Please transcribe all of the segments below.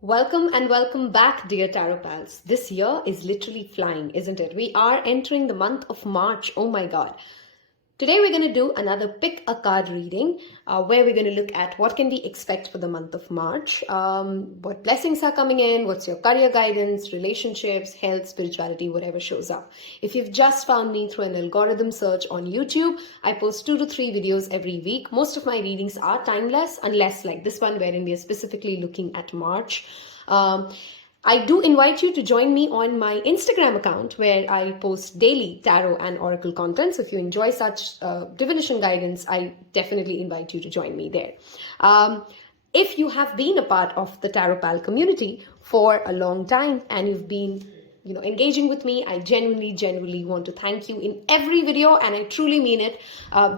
Welcome and welcome back, dear Tarot Pals. This year is literally flying, isn't it? We are entering the month of March. Oh my God. Today we're going to do another pick a card reading where we're going to look at what can we expect for the month of March, what blessings are coming in, what's your career guidance, relationships, health, spirituality, whatever shows up. If you've just found me through an algorithm search on YouTube, I post 2 to 3 videos every week. Most of my readings are timeless, unless like this one wherein we are specifically looking at March. I do invite you to join me on my Instagram account where I post daily tarot and oracle content. So if you enjoy such divination guidance, I definitely invite you to join me there. If you have been a part of the Tarot Pal community for a long time and you've been engaging with me, I genuinely want to thank you in every video, and I truly mean it.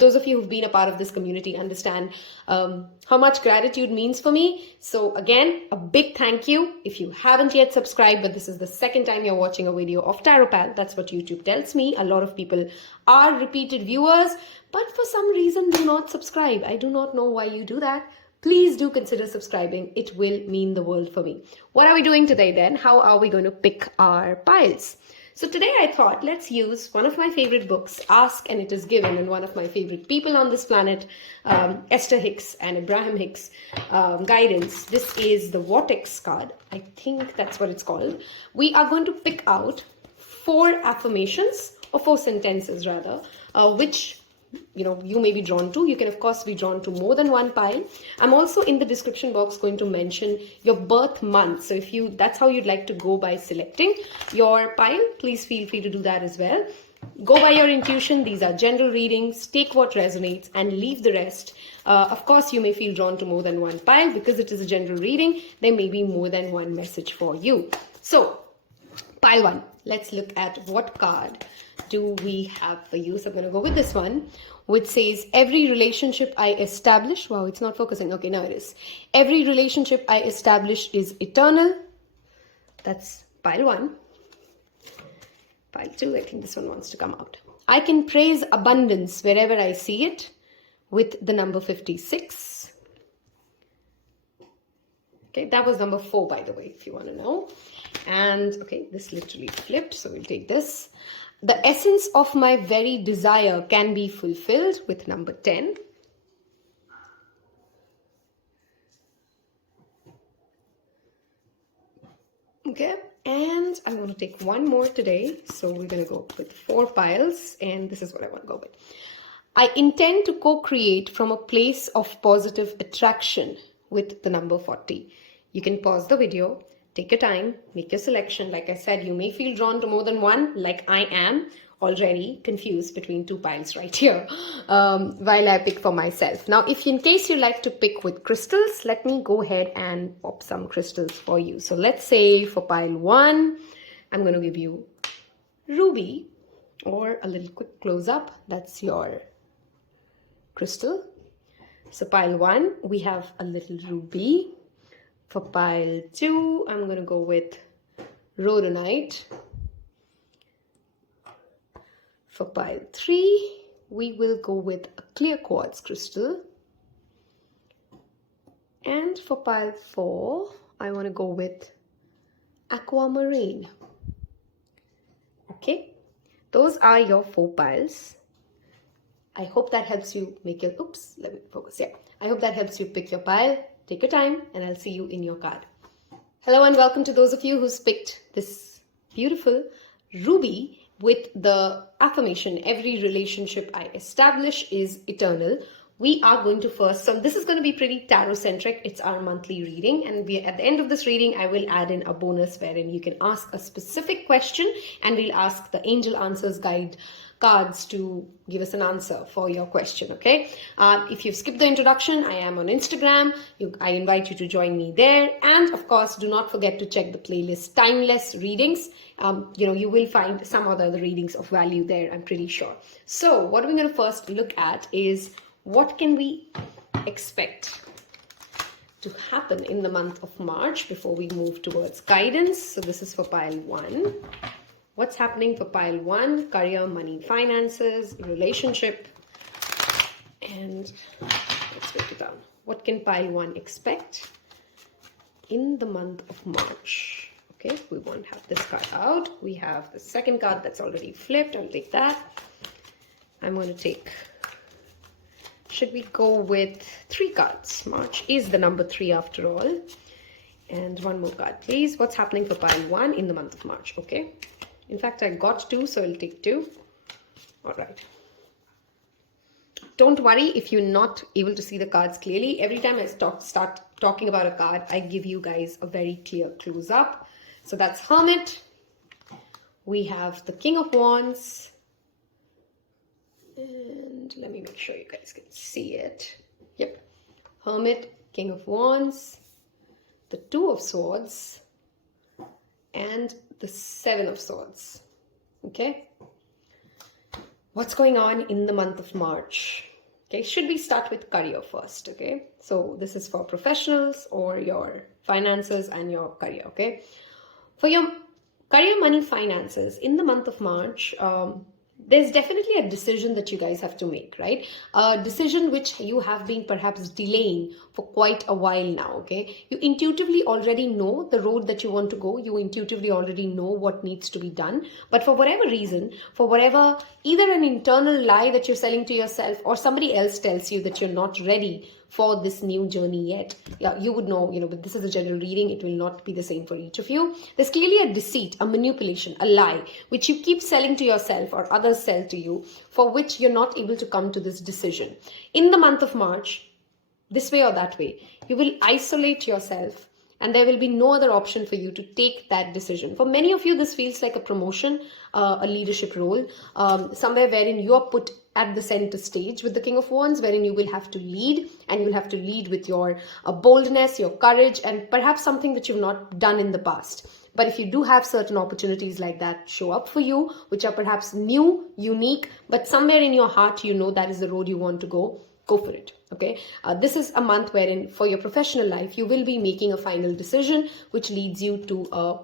Those of you who've been a part of this community understand how much gratitude means for me. So again, a big thank you. If you haven't yet subscribed, but this is the second time you're watching a video of Tarot Pal, that's what YouTube tells me. A lot of people are repeated viewers, but for some reason do not subscribe. I do not know why you do that. Please do consider subscribing. It will mean the world for me. What are we doing today then? How are we going to pick our piles? So today I thought let's use one of my favorite books, Ask and It Is Given, and one of my favorite people on this planet, Esther Hicks and Abraham Hicks guidance. This is the Vortex card. I think that's what it's called. We are going to pick out 4 affirmations, or 4 sentences rather, which you may be drawn to. You can of course be drawn to more than one pile. I'm also in the description box going to mention your birth month. So if that's how you'd like to go by selecting your pile, please feel free to do that as well. Go by your intuition. These are general readings. Take what resonates and leave the rest. Of course, you may feel drawn to more than one pile because it is a general reading. There may be more than one message for you. So pile 1, let's look at what card do we have for you. So I'm going to go with this one, which says, every relationship I establish. Wow, it's not focusing. Okay, now it is. Every relationship I establish is eternal. That's pile 1. Pile 2, I think this one wants to come out. I can praise abundance wherever I see it, with the number 56. Okay, that was number 4, by the way, if you want to know. And okay, this literally flipped, so we'll take this. The essence of my very desire can be fulfilled, with number 10. Okay, and I'm going to take one more today. So we're going to go with 4 piles, and this is what I want to go with. I intend to co-create from a place of positive attraction, with the number 40. You can pause the video. Take your time, make your selection. Like I said, you may feel drawn to more than one, like I am already confused between 2 piles right here while I pick for myself. Now, if in case you like to pick with crystals, let me go ahead and pop some crystals for you. So let's say for pile 1, I'm going to give you ruby, or a little quick close-up. That's your crystal. So pile 1, we have a little ruby. For pile 2, I'm going to go with Rhodonite. For pile 3, we will go with a clear quartz crystal. And for pile 4, I want to go with Aquamarine. Okay, those are your 4 piles. I hope that helps you make your, let me focus. Yeah, I hope that helps you pick your pile. Take your time, and I'll see you in your card. Hello and welcome to those of you who's picked this beautiful ruby with the affirmation, every relationship I establish is eternal. We are going to first, so this is going to be pretty tarot-centric. It's our monthly reading, and at the end of this reading, I will add in a bonus wherein you can ask a specific question, and we'll ask the Angel Answers Guide cards to give us an answer for your question. Okay, if you've skipped the introduction, I am on Instagram. I invite you to join me there, and of course do not forget to check the playlist Timeless Readings. You will find some other readings of value there, I'm pretty sure. So what we're going to first look at is what can we expect to happen in the month of March before we move towards guidance. So this is for pile 1. What's happening for pile 1? Career, money, finances, relationship. And let's break it down. What can pile 1 expect? in the month of March. Okay, we won't have this card out. We have the second card that's already flipped. I'll take that. I'm going to take, should we go with 3 cards? March is the number 3 after all. And one more card, please. What's happening for pile 1 in the month of March? Okay. In fact, I got 2, so I'll take 2. All right. Don't worry if you're not able to see the cards clearly. Every time I start talking about a card, I give you guys a very clear close-up. So that's Hermit. We have the King of Wands. And let me make sure you guys can see it. Yep. Hermit, King of Wands, the 2 of Swords, and the 7 of Swords. Okay. What's going on in the month of March? Okay, should we start with career first? Okay, so this is for professionals or your finances and your career. Okay, for your career, money, finances in the month of March, there's definitely a decision that you guys have to make, right? A decision which you have been perhaps delaying for quite a while now, okay? You intuitively already know the road that you want to go. You intuitively already know what needs to be done. But for whatever reason, for whatever, either an internal lie that you're selling to yourself or somebody else tells you that you're not ready for this new journey yet. Yeah, you would know, but this is a general reading. It will not be the same for each of you. There's clearly a deceit, a manipulation, a lie, which you keep selling to yourself or others sell to you, for which you're not able to come to this decision. In the month of March, this way or that way, you will isolate yourself and there will be no other option for you to take that decision. For many of you, this feels like a promotion, a leadership role, somewhere wherein you are put at the center stage with the King of Wands, wherein you will have to lead, and you'll have to lead with your boldness, your courage, and perhaps something that you've not done in the past. But if you do have certain opportunities like that show up for you, which are perhaps new, unique, but somewhere in your heart, you know that is the road you want to go for it. Okay, this is a month wherein for your professional life, you will be making a final decision, which leads you to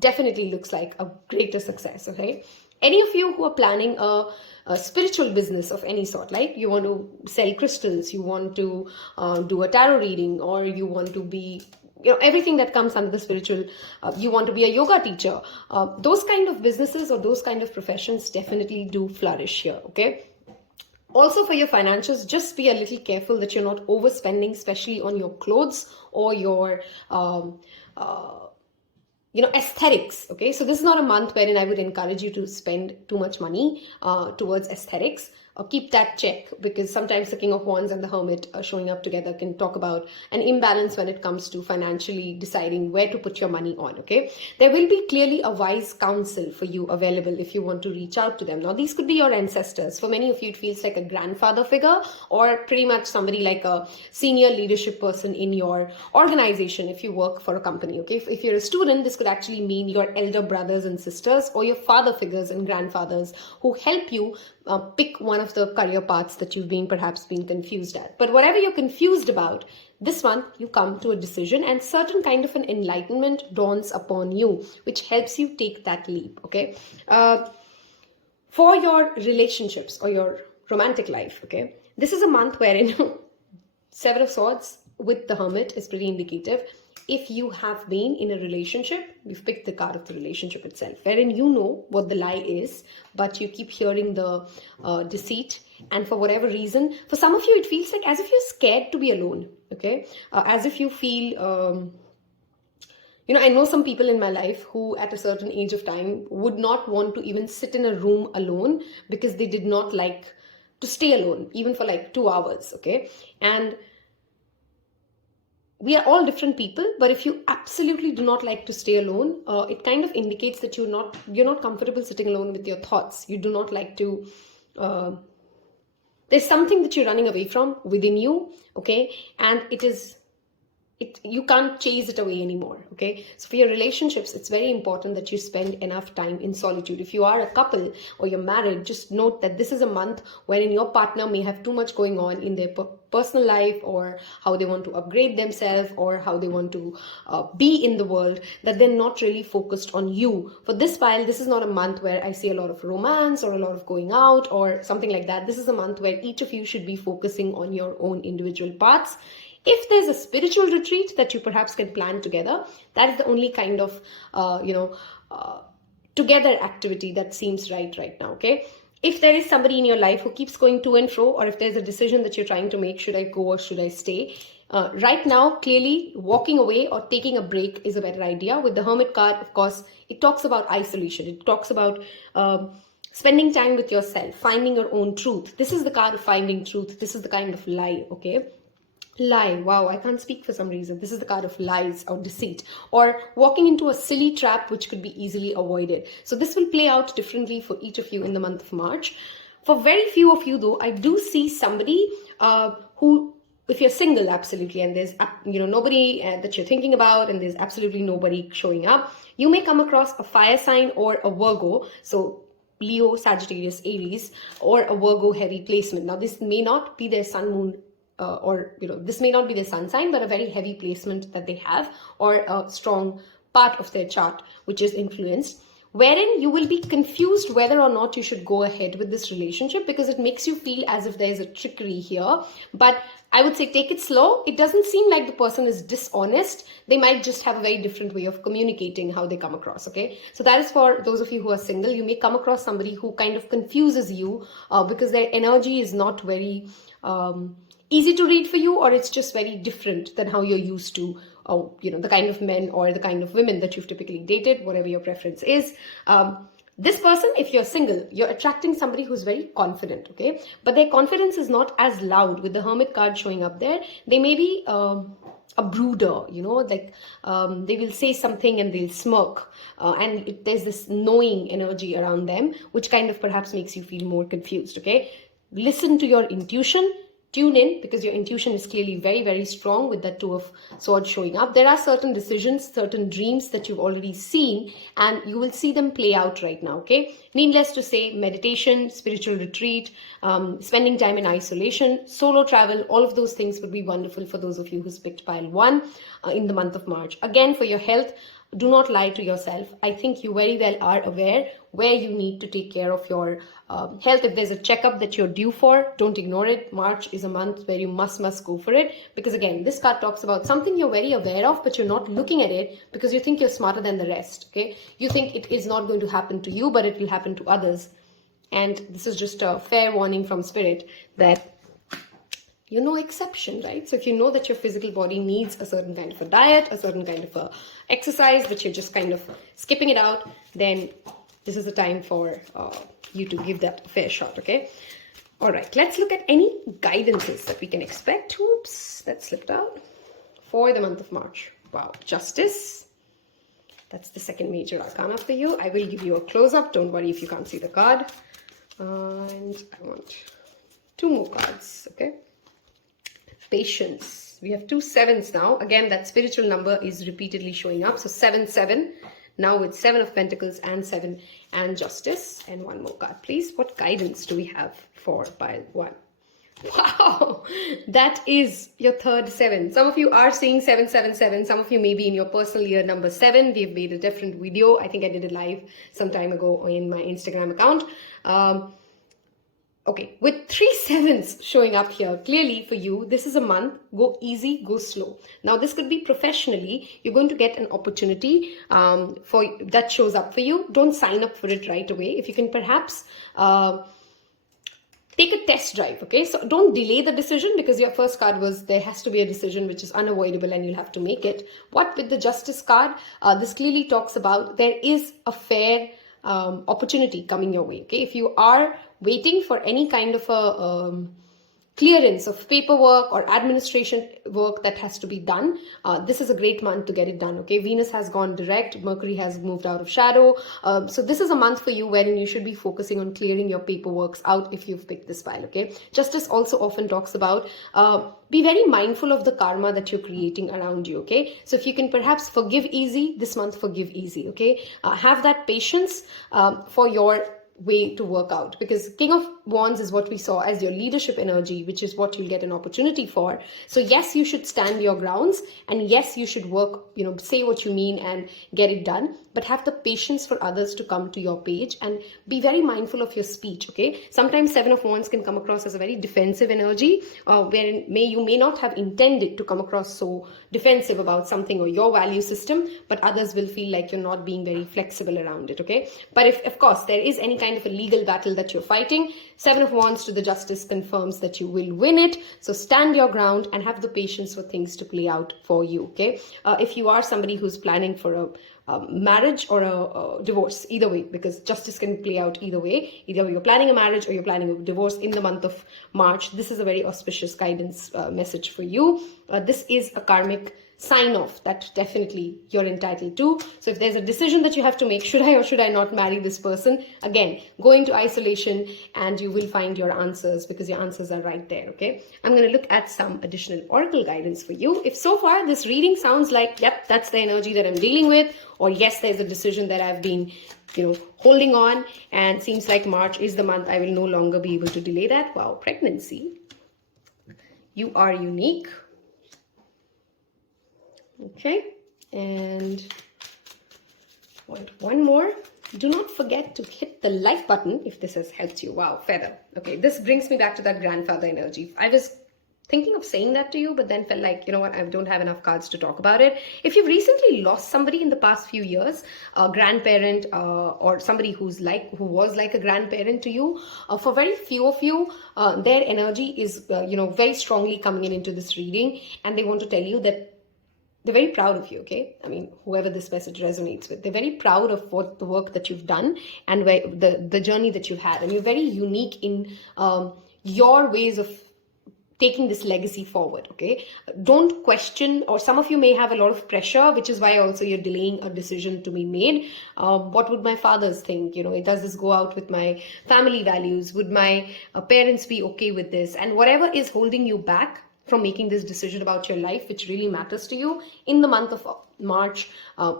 definitely looks like a greater success. Okay, any of you who are planning a spiritual business of any sort, like you want to sell crystals, you want to do a tarot reading, or you want to be, everything that comes under the spiritual, you want to be a yoga teacher, those kind of businesses or those kind of professions definitely do flourish here. Okay. Also for your financials, just be a little careful that you're not overspending, especially on your clothes or your aesthetics. Okay, so this is not a month wherein I would encourage you to spend too much money towards aesthetics. Keep that check, because sometimes the King of Wands and the Hermit showing up together can talk about an imbalance when it comes to financially deciding where to put your money on. Okay, there will be clearly a wise counsel for you available if you want to reach out to them. Now, these could be your ancestors. For many of you, it feels like a grandfather figure, or pretty much somebody like a senior leadership person in your organization if you work for a company. Okay, if you're a student, this could actually mean your elder brothers and sisters or your father figures and grandfathers who help you pick one of the career paths that you've perhaps been confused at. But whatever you're confused about, this month you come to a decision and certain kind of an enlightenment dawns upon you, which helps you take that leap. Okay, for your relationships or your romantic life, okay, this is a month wherein 7 of Swords with the Hermit is pretty indicative. If you have been in a relationship, you've picked the card of the relationship itself, wherein you know what the lie is, but you keep hearing the deceit. And for whatever reason, for some of you, it feels like as if you're scared to be alone. Okay, as if you feel, I know some people in my life who at a certain age of time would not want to even sit in a room alone because they did not like to stay alone, even for like 2 hours. Okay, and we are all different people, but if you absolutely do not like to stay alone, it kind of indicates that you're not comfortable sitting alone with your thoughts. You do not like to, there's something that you're running away from within you, okay? And you can't chase it away anymore, okay? So for your relationships, it's very important that you spend enough time in solitude. If you are a couple or you're married, just note that this is a month wherein your partner may have too much going on in their personal life, or how they want to upgrade themselves, or how they want to be in the world, that they're not really focused on you. For this pile, this is not a month where I see a lot of romance or a lot of going out or something like that. This is a month where each of you should be focusing on your own individual paths. If there's a spiritual retreat that you perhaps can plan together, that is the only kind of, together activity that seems right now, okay? If there is somebody in your life who keeps going to and fro, or if there's a decision that you're trying to make, should I go or should I stay? Right now, clearly, walking away or taking a break is a better idea. With the Hermit card, of course, it talks about isolation. It talks about spending time with yourself, finding your own truth. This is the card of finding truth. This is the kind of lie, okay? Lie. Wow, I can't speak for some reason. This is the card of lies or deceit, or walking into a silly trap which could be easily avoided. So this will play out differently for each of you in the month of March. For very few of you, though, I do see somebody who, if you're single, absolutely, and there's nobody that you're thinking about, and there's absolutely nobody showing up, you may come across a fire sign or a Virgo. So Leo, Sagittarius, Aries, or a Virgo heavy placement. Now, this may not be their sun, moon, this may not be their sun sign, but a very heavy placement that they have, or a strong part of their chart which is influenced, wherein you will be confused whether or not you should go ahead with this relationship, because it makes you feel as if there's a trickery here. But I would say take it slow. It doesn't seem like the person is dishonest. They might just have a very different way of communicating how they come across, okay? So that is for those of you who are single. You may come across somebody who kind of confuses you because their energy is not very easy to read for you, or it's just very different than how you're used to, the kind of men or the kind of women that you've typically dated, whatever your preference is. This person, if you're single, you're attracting somebody who's very confident, okay? But their confidence is not as loud. With the Hermit card showing up there, they may be a brooder, they will say something and they'll smirk. And there's this knowing energy around them, which kind of perhaps makes you feel more confused, okay? Listen to your intuition. Tune in, because your intuition is clearly very, very strong with that Two of Swords showing up. There are certain decisions, certain dreams that you've already seen, and you will see them play out right now, okay? Needless to say, meditation, spiritual retreat, spending time in isolation, solo travel, all of those things would be wonderful for those of you who's picked pile 1 in the month of March. Again, for your health, do not lie to yourself. I think you very well are aware where you need to take care of your health. If there's a checkup that you're due for, don't ignore it. March is a month where you must go for it, because again, this card talks about something you're very aware of, but you're not looking at it because you think you're smarter than the rest, okay? You think it is not going to happen to you, but it will happen to others. And this is just a fair warning from Spirit that you're no exception, right? So if you know that your physical body needs a certain kind of a diet, a certain kind of a exercise, but you're just kind of skipping it out, then this is the time for you to give that a fair shot, okay? All right, let's look at any guidances that we can expect. Oops, that slipped out. For the month of March. Wow, Justice. That's the second major arcana for you. I will give you a close-up. Don't worry if you can't see the card. And I want 2 more cards, okay? Patience. We have 2 sevens now. Again, that spiritual number is repeatedly showing up. So 7, 7. Now with 7 of Pentacles and 7 and Justice. And 1 more card, please. What guidance do we have for pile 1? Wow, that is your third 7. Some of you are seeing 777. Some of you may be in your personal year number 7. We've made a different video. I think I did it live some time ago in my Instagram account. Okay, with 3 sevens showing up here, clearly for you, this is a month, go easy, go slow. Now, this could be professionally, you're going to get an opportunity that shows up for you. Don't sign up for it right away. If you can perhaps take a test drive, okay? So don't delay the decision, because your first card was there has to be a decision which is unavoidable and you'll have to make it. What with the Justice card, this clearly talks about there is a fair opportunity coming your way, okay? If you are waiting for any kind of a clearance of paperwork or administration work that has to be done, this is a great month to get it done, okay? Venus has gone direct, Mercury has moved out of shadow, so this is a month for you wherein you should be focusing on clearing your paperworks out if you've picked this file, okay? Justice also often talks about be very mindful of the karma that you're creating around you, okay? So if you can perhaps forgive easy, this month forgive easy, okay? Have that patience for your way to work out, because King of Wands is what we saw as your leadership energy, which is what you'll get an opportunity for. So yes, you should stand your grounds, and yes, you should work, say what you mean and get it done, but have the patience for others to come to your page, and be very mindful of your speech. Okay, sometimes Seven of Wands can come across as a very defensive energy, wherein you may not have intended to come across so defensive about something or your value system, but others will feel like you're not being very flexible around it. Okay, but if of course there is any kind of a legal battle that you're fighting, Seven of Wands to the Justice confirms that you will win it. So stand your ground and have the patience for things to play out for you. Okay, if you are somebody who's planning for a marriage or a divorce, either way, because justice can play out either way. Either you're planning a marriage or you're planning a divorce in the month of March, this is a very auspicious guidance message for you. This is a karmic sign off that definitely you're entitled to. So if there's a decision that you have to make, should I or should I not marry this person, again, go into isolation and you will find your answers, because your answers are right there. Okay, I'm going to look at some additional oracle guidance for you. If so far this reading sounds like, yep, that's the energy that I'm dealing with, or yes, there's a decision that I've been holding on, and seems like March is the month I will no longer be able to delay that. Wow, pregnancy, you are unique. Okay, and one more. Do not forget to hit the like button if this has helped you. Wow, feather. Okay, this brings me back to that grandfather energy. I was thinking of saying that to you, but then felt like, I don't have enough cards to talk about it. If you've recently lost somebody in the past few years, a grandparent or somebody who was like a grandparent to you, for very few of you, their energy is, very strongly coming into this reading, and they want to tell you that they're very proud of you. Okay, I mean, whoever this message resonates with, they're very proud of what the work that you've done and the journey that you've had, and you're very unique in your ways of taking this legacy forward. Okay, don't question, or some of you may have a lot of pressure, which is why also you're delaying a decision to be made. What would my fathers think? Does this go out with my family values? Would my parents be okay with this? And whatever is holding you back from making this decision about your life, which really matters to you in the month of March,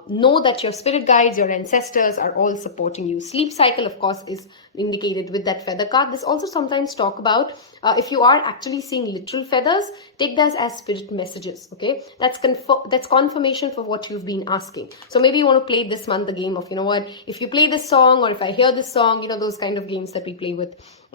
know that your spirit guides, your ancestors are all supporting you. Sleep cycle, of course, is indicated with that feather card. This also sometimes talk about, if you are actually seeing literal feathers, take that as spirit messages. Okay, that's confirmation for what you've been asking. So maybe you want to play this month the game of, if you play this song, or if I hear this song, those kind of games that we play with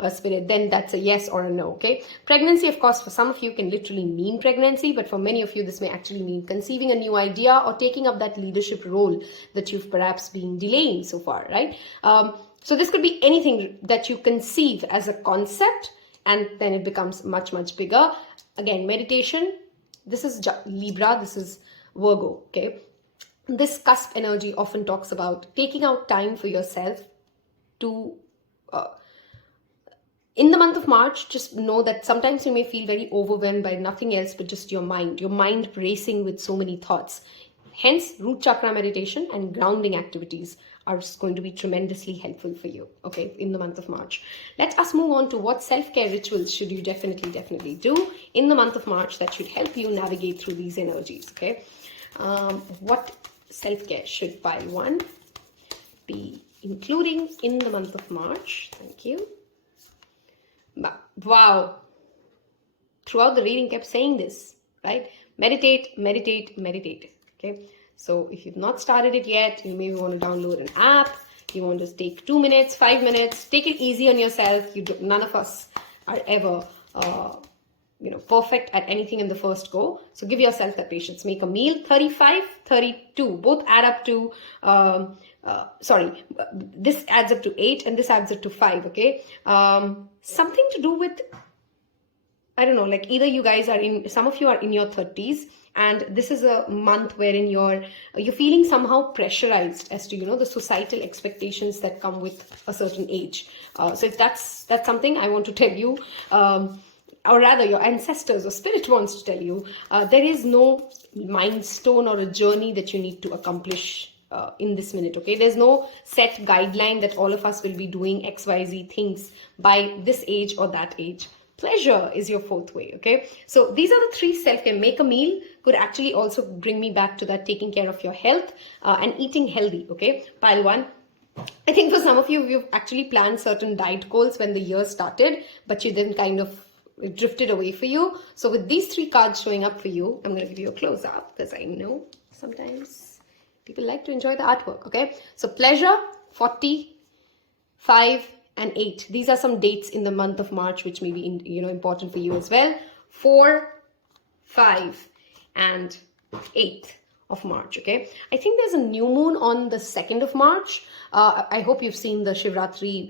spirit, then that's a yes or a no. Okay, pregnancy, of course, for some of you can literally mean pregnancy, but for many of you this may actually mean conceiving a new idea or taking up that leadership role that you've perhaps been delaying so far, right? So this could be anything that you conceive as a concept, and then it becomes much, much bigger. Again, meditation, this is Libra, this is Virgo. Okay, this cusp energy often talks about taking out time for yourself to in the month of March. Just know that sometimes you may feel very overwhelmed by nothing else but just your mind racing with so many thoughts. Hence, root chakra meditation and grounding activities are going to be tremendously helpful for you, okay, in the month of March. Let us move on to what self-care rituals should you definitely do in the month of March that should help you navigate through these energies, okay? What self-care should pile 1 be including in the month of March? Thank you. Wow. Throughout the reading kept saying this, right? Meditate, meditate, meditate. Okay. So if you've not started it yet, you maybe want to download an app. You want to take 2 minutes, 5 minutes. Take it easy on yourself. None of us are ever, perfect at anything in the first go. So give yourself that patience. Make a meal. 35, 32. Both add up to. This adds up to 8 and this adds up to 5. Okay. Something to do with, I don't know, like either you guys some of you are in your 30s, and this is a month wherein you're feeling somehow pressurized as to, the societal expectations that come with a certain age. So if that's something I want to tell you, or rather your ancestors or spirit wants to tell you, there is no milestone or a journey that you need to accomplish in this minute. Okay, there's no set guideline that all of us will be doing XYZ things by this age or that age. Pleasure is your 4th way. Okay, so these are the 3 self-care. Make a meal could actually also bring me back to that taking care of your health and eating healthy. Okay, pile 1. I think for some of you, you've actually planned certain diet goals when the year started, but you then kind of it drifted away for you. So with these 3 cards showing up for you, I'm going to give you a close up because I know sometimes people like to enjoy the artwork. Okay, so pleasure, 40, 5 and 8. These are some dates in the month of March which may be important for you as well. 4, 5 and 8 of March. Okay, I think there's a new moon on the 2nd of March. I hope you've seen the Shivratri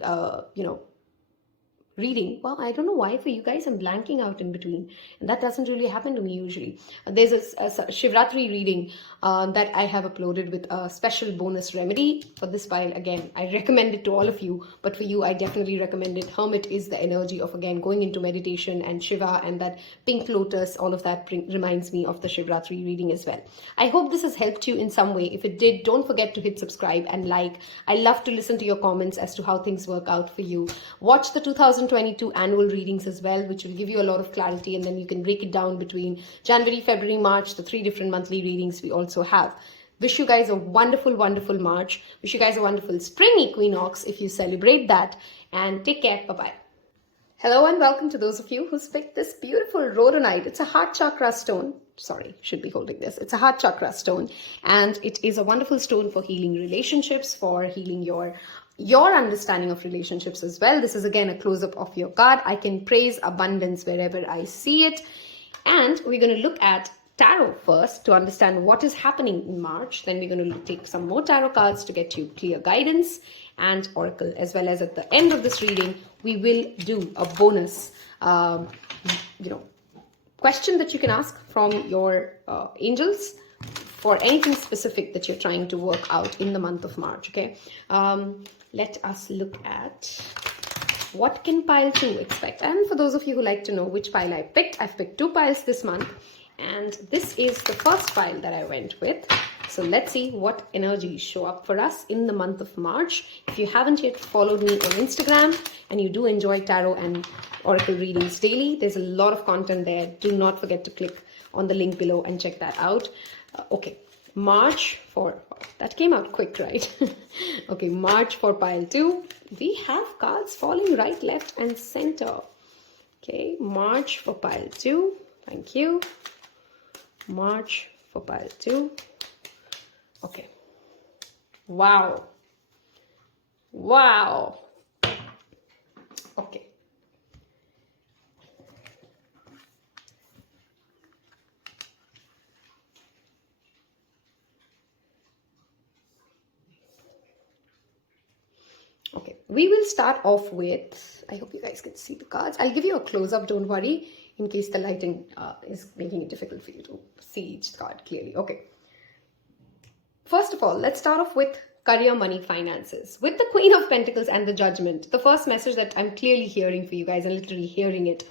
reading. Well, I don't know why for you guys I'm blanking out in between, and that doesn't really happen to me usually. There's a Shivratri reading that I have uploaded with a special bonus remedy for this pile. Again, I recommend it to all of you, but for you I definitely recommend it. Hermit is the energy of, again, going into meditation, and Shiva and that pink lotus, all of that reminds me of the Shivratri reading as well. I hope this has helped you in some way. If it did, don't forget to hit subscribe and like. I love to listen to your comments as to how things work out for you. Watch the 2022 annual readings as well, which will give you a lot of clarity, and then you can break it down between January, February, March, the 3 different monthly readings we also have. Wish you guys a wonderful, wonderful March. Wish you guys a wonderful spring equinox if you celebrate that, and take care. Bye-bye. Hello and welcome to those of you who's picked this beautiful Rhodonite. It's a heart chakra stone. Sorry, should be holding this. It's a heart chakra stone, and it is a wonderful stone for healing relationships, for healing your understanding of relationships as well. This is again a close-up of your card. I can praise abundance wherever I see it. And we're going to look at tarot first to understand what is happening in March. Then we're going to take some more tarot cards to get you clear guidance and oracle, as well as at the end of this reading we will do a bonus question that you can ask from your angels for anything specific that you're trying to work out in the month of March. Okay, let us look at what can pile 2 expect. And for those of you who like to know which pile I picked, I've picked 2 piles this month, and this is the first pile that I went with. So let's see what energies show up for us in the month of March. If you haven't yet followed me on Instagram and you do enjoy tarot and oracle readings daily, there's a lot of content there. Do not forget to click on the link below and check that out. Okay, March for, that came out quick, right? Okay, March for pile 2. We have cards falling right, left and center. Okay, March for pile 2. Thank you. March for pile 2. Okay. Wow. Wow. Okay. Okay, we will start off with, I hope you guys can see the cards. I'll give you a close-up, don't worry, in case the lighting is making it difficult for you to see each card clearly. Okay. First of all, let's start off with career, money, finances. With the Queen of Pentacles and the Judgment, the first message that I'm clearly hearing for you guys, and literally hearing it,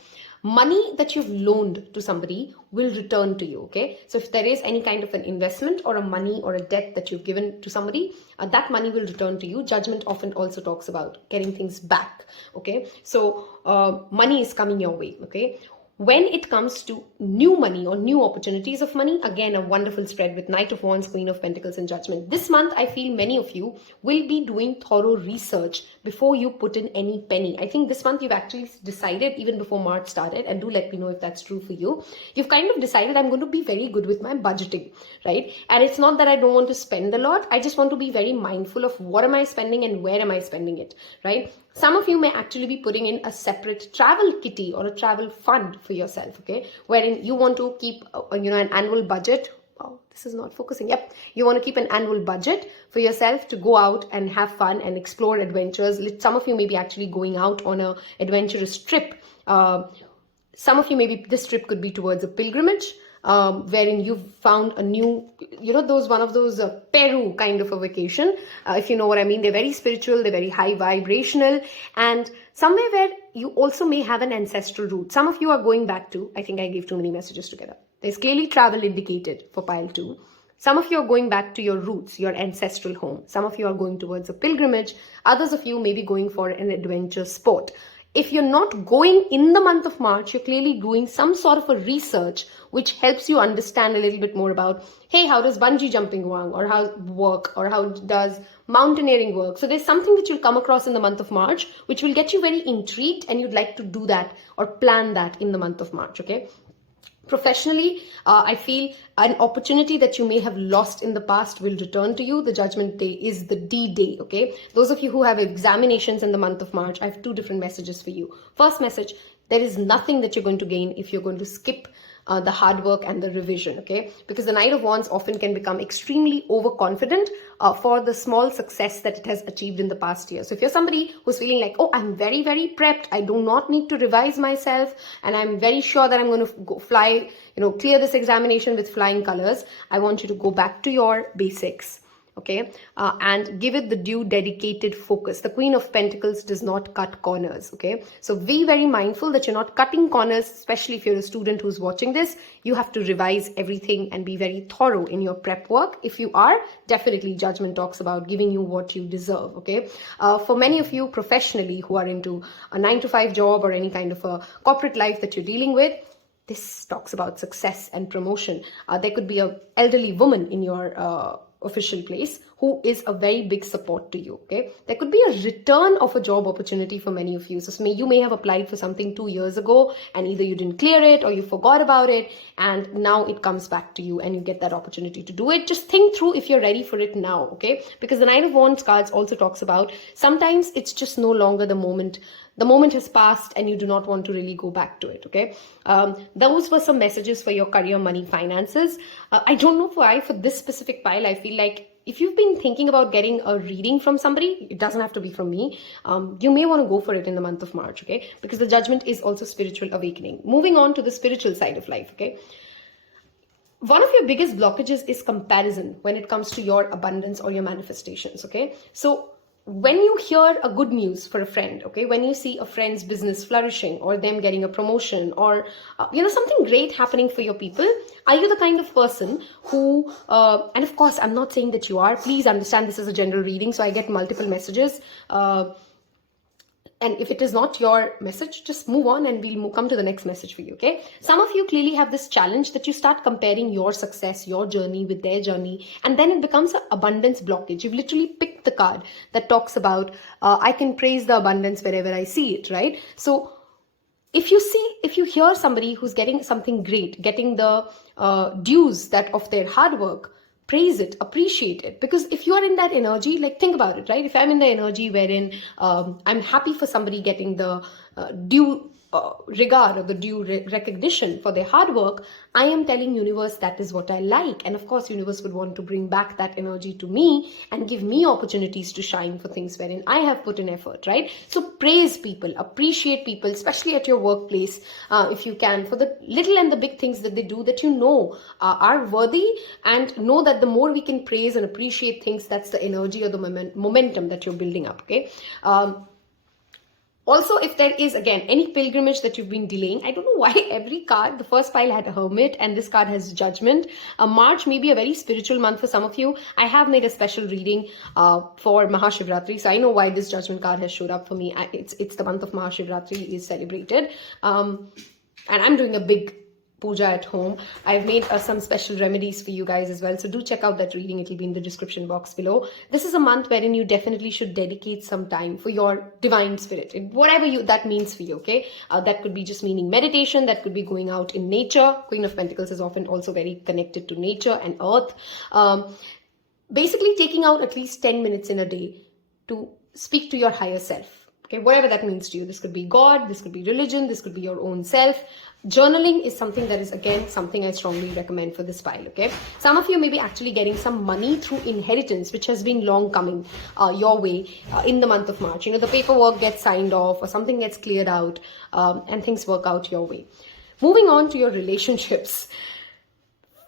money that you've loaned to somebody will return to you. Okay, so if there is any kind of an investment or a money or a debt that you've given to somebody, that money will return to you. Judgment often also talks about getting things back. Okay, so money is coming your way. Okay, when it comes to new money or new opportunities of money, again, a wonderful spread with Knight of Wands, Queen of Pentacles and Judgment. This month, I feel many of you will be doing thorough research before you put in any penny. I think this month you've actually decided, even before March started, and do let me know if that's true for you. You've kind of decided, I'm going to be very good with my budgeting, right? And it's not that I don't want to spend a lot. I just want to be very mindful of what am I spending and where am I spending it, right? Some of you may actually be putting in a separate travel kitty or a travel fund for yourself, okay, wherein you want to keep, an annual budget. Oh, this is not focusing. Yep. You want to keep an annual budget for yourself to go out and have fun and explore adventures. Some of you may be actually going out on an adventurous trip. Some of you, maybe this trip could be towards a pilgrimage, wherein you've found a new, one of those Peru kind of a vacation, if you know what I mean. They're very spiritual, they're very high vibrational, and somewhere where you also may have an ancestral route. Some of you are going back to, I think I gave too many messages together. There's clearly travel indicated for pile 2. Some of you are going back to your roots, your ancestral home. Some of you are going towards a pilgrimage. Others of you may be going for an adventure sport. If you're not going in the month of March, you're clearly doing some sort of a research which helps you understand a little bit more about, hey, how does bungee jumping work, or how does mountaineering work. So there's something that you'll come across in the month of March, which will get you very intrigued, and you'd like to do that or plan that in the month of March, okay? Professionally, I feel an opportunity that you may have lost in the past will return to you. The judgment day is the D day, okay? Those of you who have examinations in the month of March, I have two different messages for you. First message, there is nothing that you're going to gain if you're going to skip the hard work and the revision, okay? Because the Knight of Wands often can become extremely overconfident for the small success that it has achieved in the past year. So if you're somebody who's feeling like, oh, I'm very, very prepped, I do not need to revise myself, and I'm very sure that I'm going to go fly, clear this examination with flying colors, I want you to go back to your basics. Okay, and give it the due dedicated focus. The Queen of Pentacles does not cut corners, okay? So be very mindful that you're not cutting corners, especially if you're a student who's watching this. You have to revise everything and be very thorough in your prep work. If you are, definitely judgment talks about giving you what you deserve, okay? For many of you professionally who are into a 9-to-5 job or any kind of a corporate life that you're dealing with, this talks about success and promotion. There could be an elderly woman in your official place who is a very big support to you, okay? There could be a return of a job opportunity for many of you. So you may have applied for something 2 years ago, and either you didn't clear it or you forgot about it, and now it comes back to you and you get that opportunity to do it. Just think through if you're ready for it now, okay? Because the Nine of Wands cards also talks about sometimes it's just no longer the moment. The moment has passed and you do not want to really go back to it, okay? Those were some messages for your career, money, finances. I don't know why for this specific pile, I feel like if you've been thinking about getting a reading from somebody, it doesn't have to be from me, you may want to go for it in the month of March, okay? Because the judgment is also spiritual awakening. Moving on to the spiritual side of life, okay? One of your biggest blockages is comparison when it comes to your abundance or your manifestations, okay? So when you hear a good news for a friend, okay, when you see a friend's business flourishing or them getting a promotion or, something great happening for your people, are you the kind of person who, and of course, I'm not saying that you are, please understand this is a general reading, so I get multiple messages, and if it is not your message, just move on and we'll come to the next message for you, okay? Some of you clearly have this challenge that you start comparing your success, your journey with their journey, and then it becomes an abundance blockage. You've literally picked the card that talks about, I can praise the abundance wherever I see it, right? So if you hear somebody who's getting something great, getting the dues that of their hard work, praise it, appreciate it. Because if you are in that energy, like think about it, right? If I'm in the energy wherein I'm happy for somebody getting the due regard or the due recognition for their hard work, I am telling universe that is what I like. And of course, universe would want to bring back that energy to me and give me opportunities to shine for things wherein I have put in effort, right? So praise people, appreciate people, especially at your workplace, if you can, for the little and the big things that they do that are worthy, and know that the more we can praise and appreciate things, that's the energy or the momentum that you're building up, okay? Also, if there is, again, any pilgrimage that you've been delaying, I don't know why every card, the first pile had a hermit and this card has judgment. March may be a very spiritual month for some of you. I have made a special reading for Mahashivratri, so I know why this judgment card has showed up for me. It's the month of Mahashivratri is celebrated. And I'm doing a big puja at home. I've made some special remedies for you guys as well. So do check out that reading. It'll be in the description box below. This is a month wherein you definitely should dedicate some time for your divine spirit, whatever that means for you, okay? That could be just meaning meditation. That could be going out in nature. Queen of Pentacles is often also very connected to nature and earth. Basically taking out at least 10 minutes in a day to speak to your higher self. Okay, whatever that means to you. This could be God, this could be religion, this could be your own self. Journaling is something that is, again, something I strongly recommend for this pile, okay? Some of you may be actually getting some money through inheritance, which has been long coming your way in the month of March. The paperwork gets signed off or something gets cleared out and things work out your way. Moving on to your relationships.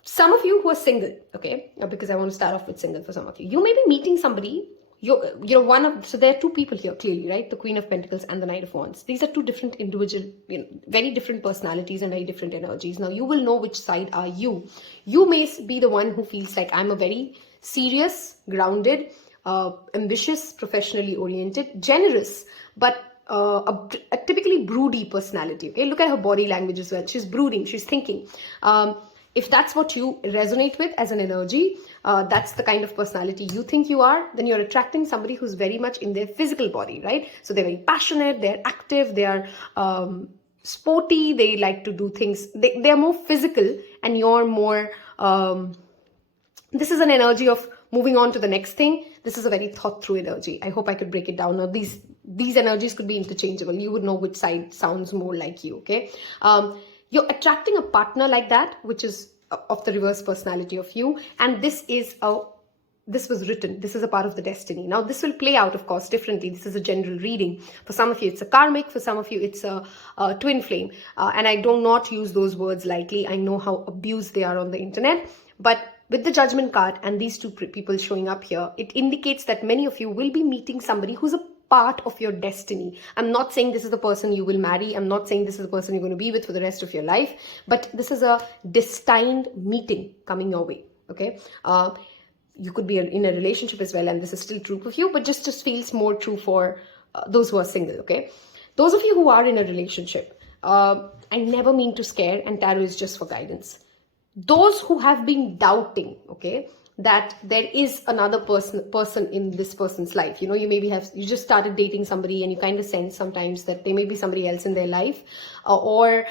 Some of you who are single, okay, because I want to start off with single for some of you. You may be meeting somebody. So there are two people here, clearly, right? The Queen of Pentacles and the Knight of Wands. These are two different individual, very different personalities and very different energies. Now, you will know which side are you. You may be the one who feels like I'm a very serious, grounded, ambitious, professionally oriented, generous, but a typically broody personality. Okay, look at her body language as well. She's brooding, she's thinking. If that's what you resonate with as an energy, that's the kind of personality you think you are, then you're attracting somebody who's very much in their physical body, right? So they're very passionate, they're active, they are sporty, they like to do things, they're more physical, and you're more, this is an energy of moving on to the next thing. This is a very thought through energy. I hope I could break it down. Now these energies could be interchangeable. You would know which side sounds more like you, okay? You're attracting a partner like that, which is of the reverse personality of you. And this was written. This is a part of the destiny. Now, this will play out, of course, differently. This is a general reading. For some of you, it's a karmic. For some of you, it's a twin flame. And I do not use those words lightly. I know how abused they are on the internet. But with the judgment card and these two people showing up here, it indicates that many of you will be meeting somebody who's a part of your destiny. I'm not saying this is the person you will marry. I'm not saying this is the person you're going to be with for the rest of your life. But this is a destined meeting coming your way, okay? You could be in a relationship as well, and this is still true for you, but just feels more true for those who are single, okay? Those of you who are in a relationship, I never mean to scare, and tarot is just for guidance. Those who have been doubting, okay, that there is another person in this person's life. You know, you just started dating somebody and you kind of sense sometimes that there may be somebody else in their life, or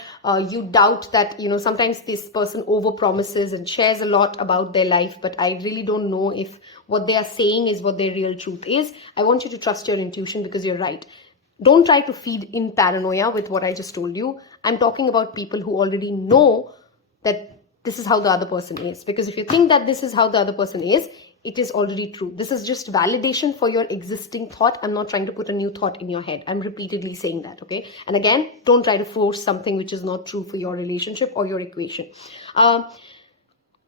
you doubt that, you know, sometimes this person overpromises and shares a lot about their life, but I really don't know if what they are saying is what their real truth is. I want you to trust your intuition, because you're right. Don't try to feed in paranoia with what I just told you. I'm talking about people who already know that this is how the other person is. Because if you think that this is how the other person is, it is already true. This is just validation for your existing thought. I'm not trying to put a new thought in your head. I'm repeatedly saying that, okay? And again, don't try to force something which is not true for your relationship or your equation.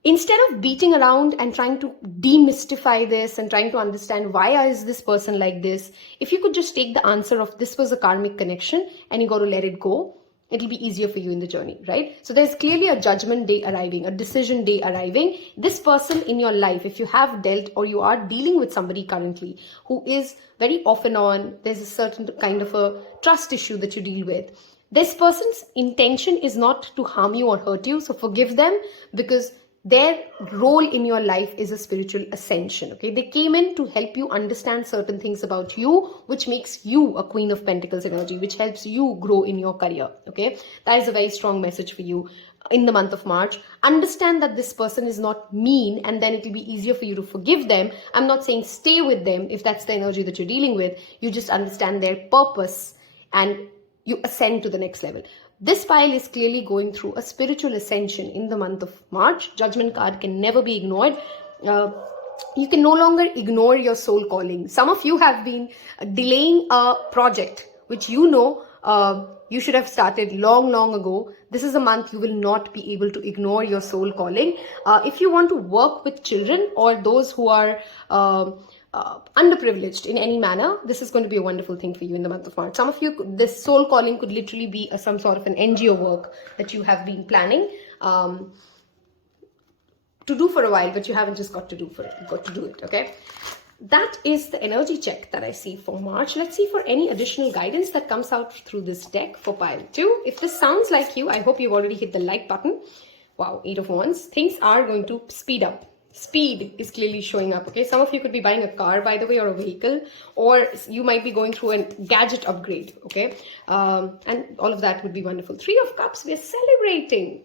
Instead of beating around and trying to demystify this and trying to understand why is this person like this, if you could just take the answer of this was a karmic connection and you got to let it go, it'll be easier for you in the journey, right? So there's clearly a judgment day arriving, a decision day arriving. This person in your life, if you have dealt or you are dealing with somebody currently who is very off and on, there's a certain kind of a trust issue that you deal with. This person's intention is not to harm you or hurt you, so forgive them, because their role in your life is a spiritual ascension, okay? They came in to help you understand certain things about you, which makes you a Queen of Pentacles energy, which helps you grow in your career, okay? That is a very strong message for you in the month of March. Understand that this person is not mean, and then it will be easier for you to forgive them. I'm not saying stay with them if that's the energy that you're dealing with. You just understand their purpose and you ascend to the next level. This pile is clearly going through a spiritual ascension in the month of March. Judgment card can never be ignored. You can no longer ignore your soul calling. Some of you have been delaying a project which you know you should have started long ago. This is a month you will not be able to ignore your soul calling. If you want to work with children or those who are underprivileged in any manner, this is going to be a wonderful thing for you in the month of March. Some of you, this soul calling could literally be some sort of an NGO work that you have been planning to do for a while, but you haven't just got to do it, okay? That is the energy check that I see for March. Let's see for any additional guidance that comes out through this deck for pile 2. If this sounds like you, I hope you've already hit the like button. Wow, 8 of Wands. Things are going to speed up. Speed is clearly showing up, okay? Some of you could be buying a car, by the way, or a vehicle, or you might be going through a gadget upgrade, okay? And all of that would be wonderful. 3 of Cups, we are celebrating.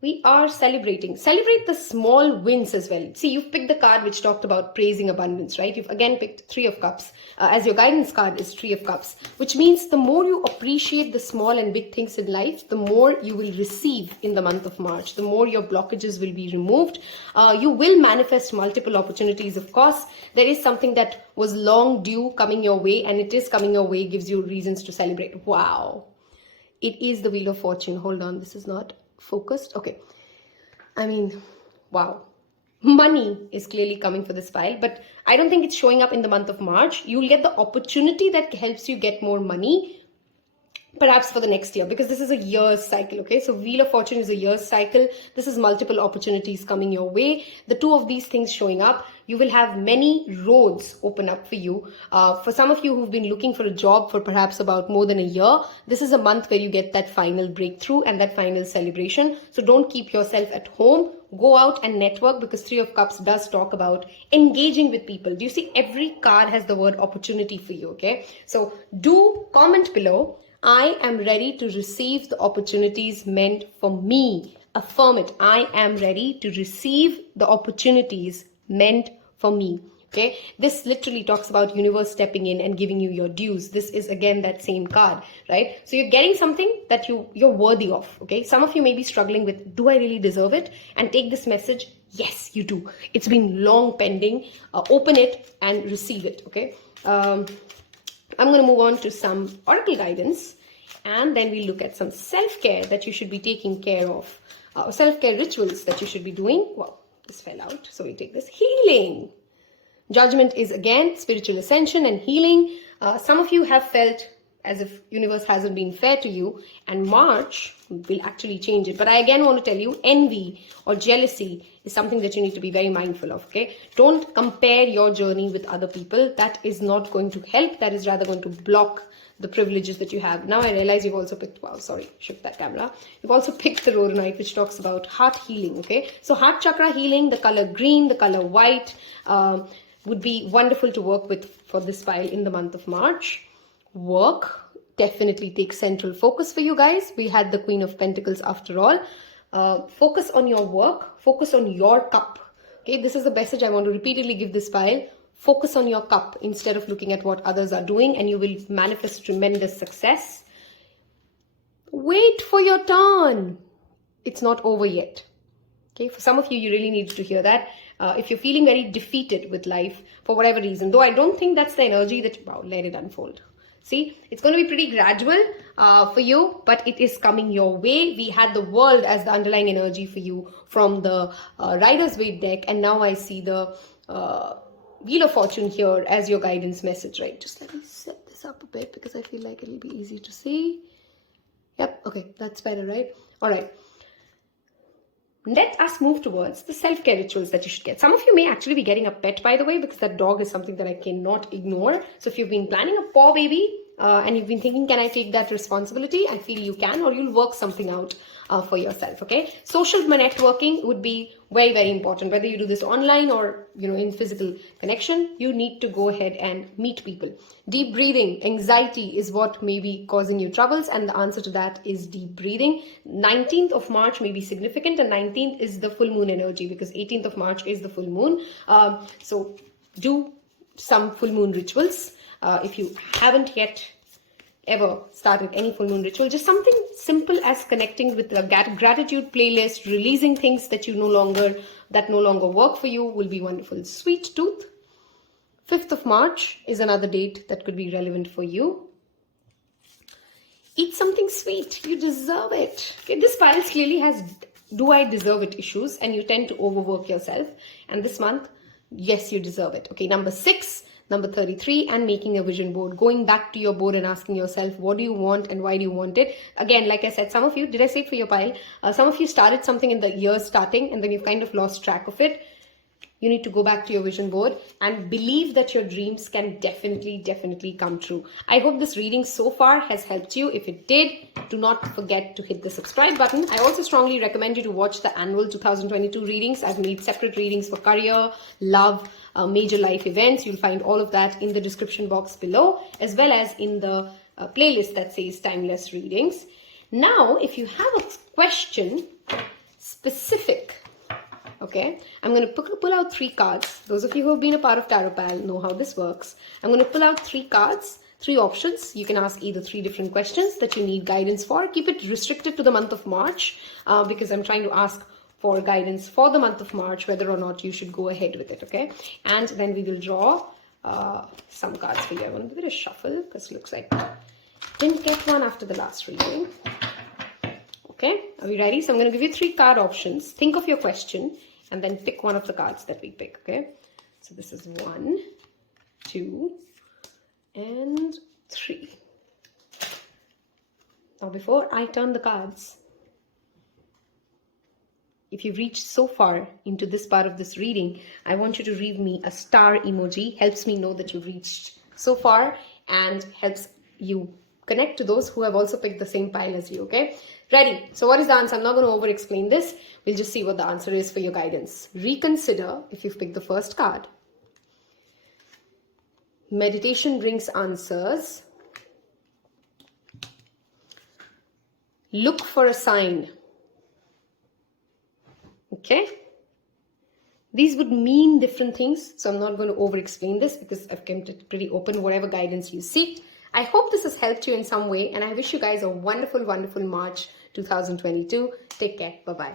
We are celebrating. Celebrate the small wins as well. See, you've picked the card which talked about praising abundance, right? You've again picked 3 of Cups. As your guidance card is 3 of Cups, which means the more you appreciate the small and big things in life, the more you will receive in the month of March. The more your blockages will be removed. You will manifest multiple opportunities, of course. There is something that was long due coming your way, and it is coming your way, gives you reasons to celebrate. Wow. It is the Wheel of Fortune. Hold on, this is not focused. Okay. I mean, wow. Money is clearly coming for this file, but I don't think it's showing up in the month of March. You'll get the opportunity that helps you get more money. perhaps for the next year, because this is a year's cycle. Okay, so Wheel of Fortune is a year's cycle. This is multiple opportunities coming your way. The two of these things showing up, you will have many roads open up for you. For some of you who've been looking for a job for perhaps about more than a year, this is a month where you get that final breakthrough and that final celebration. So don't keep yourself at home. Go out and network, because Three of Cups does talk about engaging with people. Do you see every card has the word opportunity for you? Okay, so do comment below, I am ready to receive the opportunities meant for me. Affirm it. I am ready to receive the opportunities meant for me. Okay, this literally talks about universe stepping in and giving you your dues. This is again that same card, right? So you're getting something that you're worthy of. Okay, some of you may be struggling with, do I really deserve it? And take this message. Yes, you do. It's been long pending. Open it and receive it. Okay. I'm going to move on to some oracle guidance, and then we look at some self-care that you should be taking care of, self-care rituals that you should be doing. Well, this fell out, so we take this. Healing. Judgment is again spiritual ascension and healing. Some of you have felt as if universe hasn't been fair to you, and March will actually change it. But I again want to tell you, envy or jealousy is something that you need to be very mindful of. Okay, don't compare your journey with other people. That is not going to help. That is rather going to block the privileges that you have. Now I realize you've also picked, wow, sorry, shift that camera. You've also picked the Rhodonite, which talks about heart healing. Okay, so heart chakra healing, the color green, the color white, would be wonderful to work with for this pile in the month of March. Work definitely takes central focus for you guys. We had the Queen of Pentacles after all. Focus on your work. Focus on your cup. Okay, this is the message I want to repeatedly give this pile. Focus on your cup instead of looking at what others are doing, and you will manifest tremendous success. Wait for your turn. It's not over yet. Okay, for some of you, you really need to hear that. If you're feeling very defeated with life for whatever reason, though I don't think that's the energy that, wow, let it unfold. See, it's going to be pretty gradual for you, but it is coming your way. We had the world as the underlying energy for you from the Rider's Waite deck, and now I see the Wheel of Fortune here as your guidance message, right? Just let me set this up a bit because I feel like it'll be easy to see. Yep, okay, that's better, right? All right. Let us move towards the self-care rituals that you should get. Some of you may actually be getting a pet, by the way, because that dog is something that I cannot ignore. So if you've been planning a paw baby and you've been thinking, can I take that responsibility? I feel you can, or you'll work something out for yourself, okay? Social networking would be very, very important. Whether you do this online or, in physical connection, you need to go ahead and meet people. Deep breathing, anxiety is what may be causing you troubles, and the answer to that is deep breathing. 19th of March may be significant, and 19th is the full moon energy, because 18th of March is the full moon. So do some full moon rituals. If you haven't yet ever started any full moon ritual, just something simple as connecting with the gratitude playlist, releasing things that no longer work for you will be wonderful. Sweet tooth. 5th of March is another date that could be relevant for you. Eat something sweet. You deserve it. Okay, this pile clearly has do I deserve it issues, and you tend to overwork yourself. And this month, yes, you deserve it. Okay, number 6, number 33, and making a vision board. Going back to your board and asking yourself, what do you want and why do you want it? Again, like I said, some of you, did I say it for your pile? Some of you started something in the year starting and then you've kind of lost track of it. You need to go back to your vision board and believe that your dreams can definitely come true. I hope this reading so far has helped you. If it did, do not forget to hit the subscribe button. I also strongly recommend you to watch the annual 2022 readings. I've made separate readings for career, love, major life events. You'll find all of that in the description box below, as well as in the playlist that says Timeless Readings. Now, if you have a question specific, okay, I'm going to pull out 3 cards. Those of you who have been a part of Tarot Pal know how this works. I'm going to pull out 3 cards, 3 options. You can ask either 3 different questions that you need guidance for. Keep it restricted to the month of March because I'm trying to ask for guidance for the month of March, whether or not you should go ahead with it, okay? And then we will draw some cards for you. I want to give it a shuffle because it looks like I didn't get one after the last reading. Okay, are we ready? So I'm going to give you 3 card options. Think of your question and then pick one of the cards that we pick, okay? So this is 1, 2, and 3. Now, before I turn the cards, if you've reached so far into this part of this reading, I want you to leave me a star emoji. Helps me know that you've reached so far and helps you connect to those who have also picked the same pile as you, okay? Ready? So what is the answer? I'm not going to over-explain this. We'll just see what the answer is for your guidance. Reconsider if you've picked the first card. Meditation brings answers. Look for a sign. Okay? These would mean different things, so I'm not going to over-explain this because I've kept it pretty open, whatever guidance you seek. I hope this has helped you in some way, and I wish you guys a wonderful, wonderful March 2022. Take care. Bye-bye.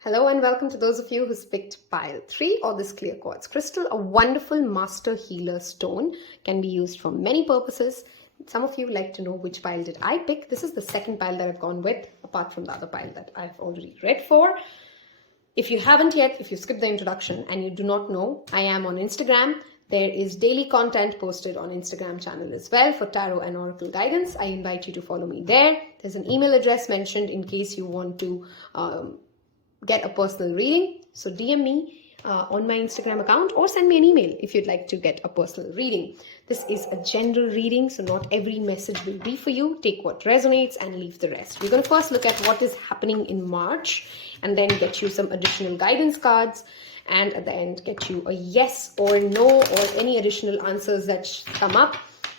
Hello and welcome to those of you who's picked pile 3 or this clear quartz crystal. A wonderful master healer stone, can be used for many purposes. Some of you like to know which pile did I pick. This is the second pile that I've gone with, apart from the other pile that I've already read for. If you haven't yet, if you skipped the introduction and you do not know, I am on Instagram. There is daily content posted on Instagram channel as well for tarot and oracle guidance. I invite you to follow me there. There's an email address mentioned in case you want to get a personal reading. So DM me on my Instagram account or send me an email if you'd like to get a personal reading. This is a general reading, so not every message will be for you. Take what resonates and leave the rest. We're going to first look at what is happening in March and then get you some additional guidance cards. And at the end, get you a yes or no or any additional answers that come up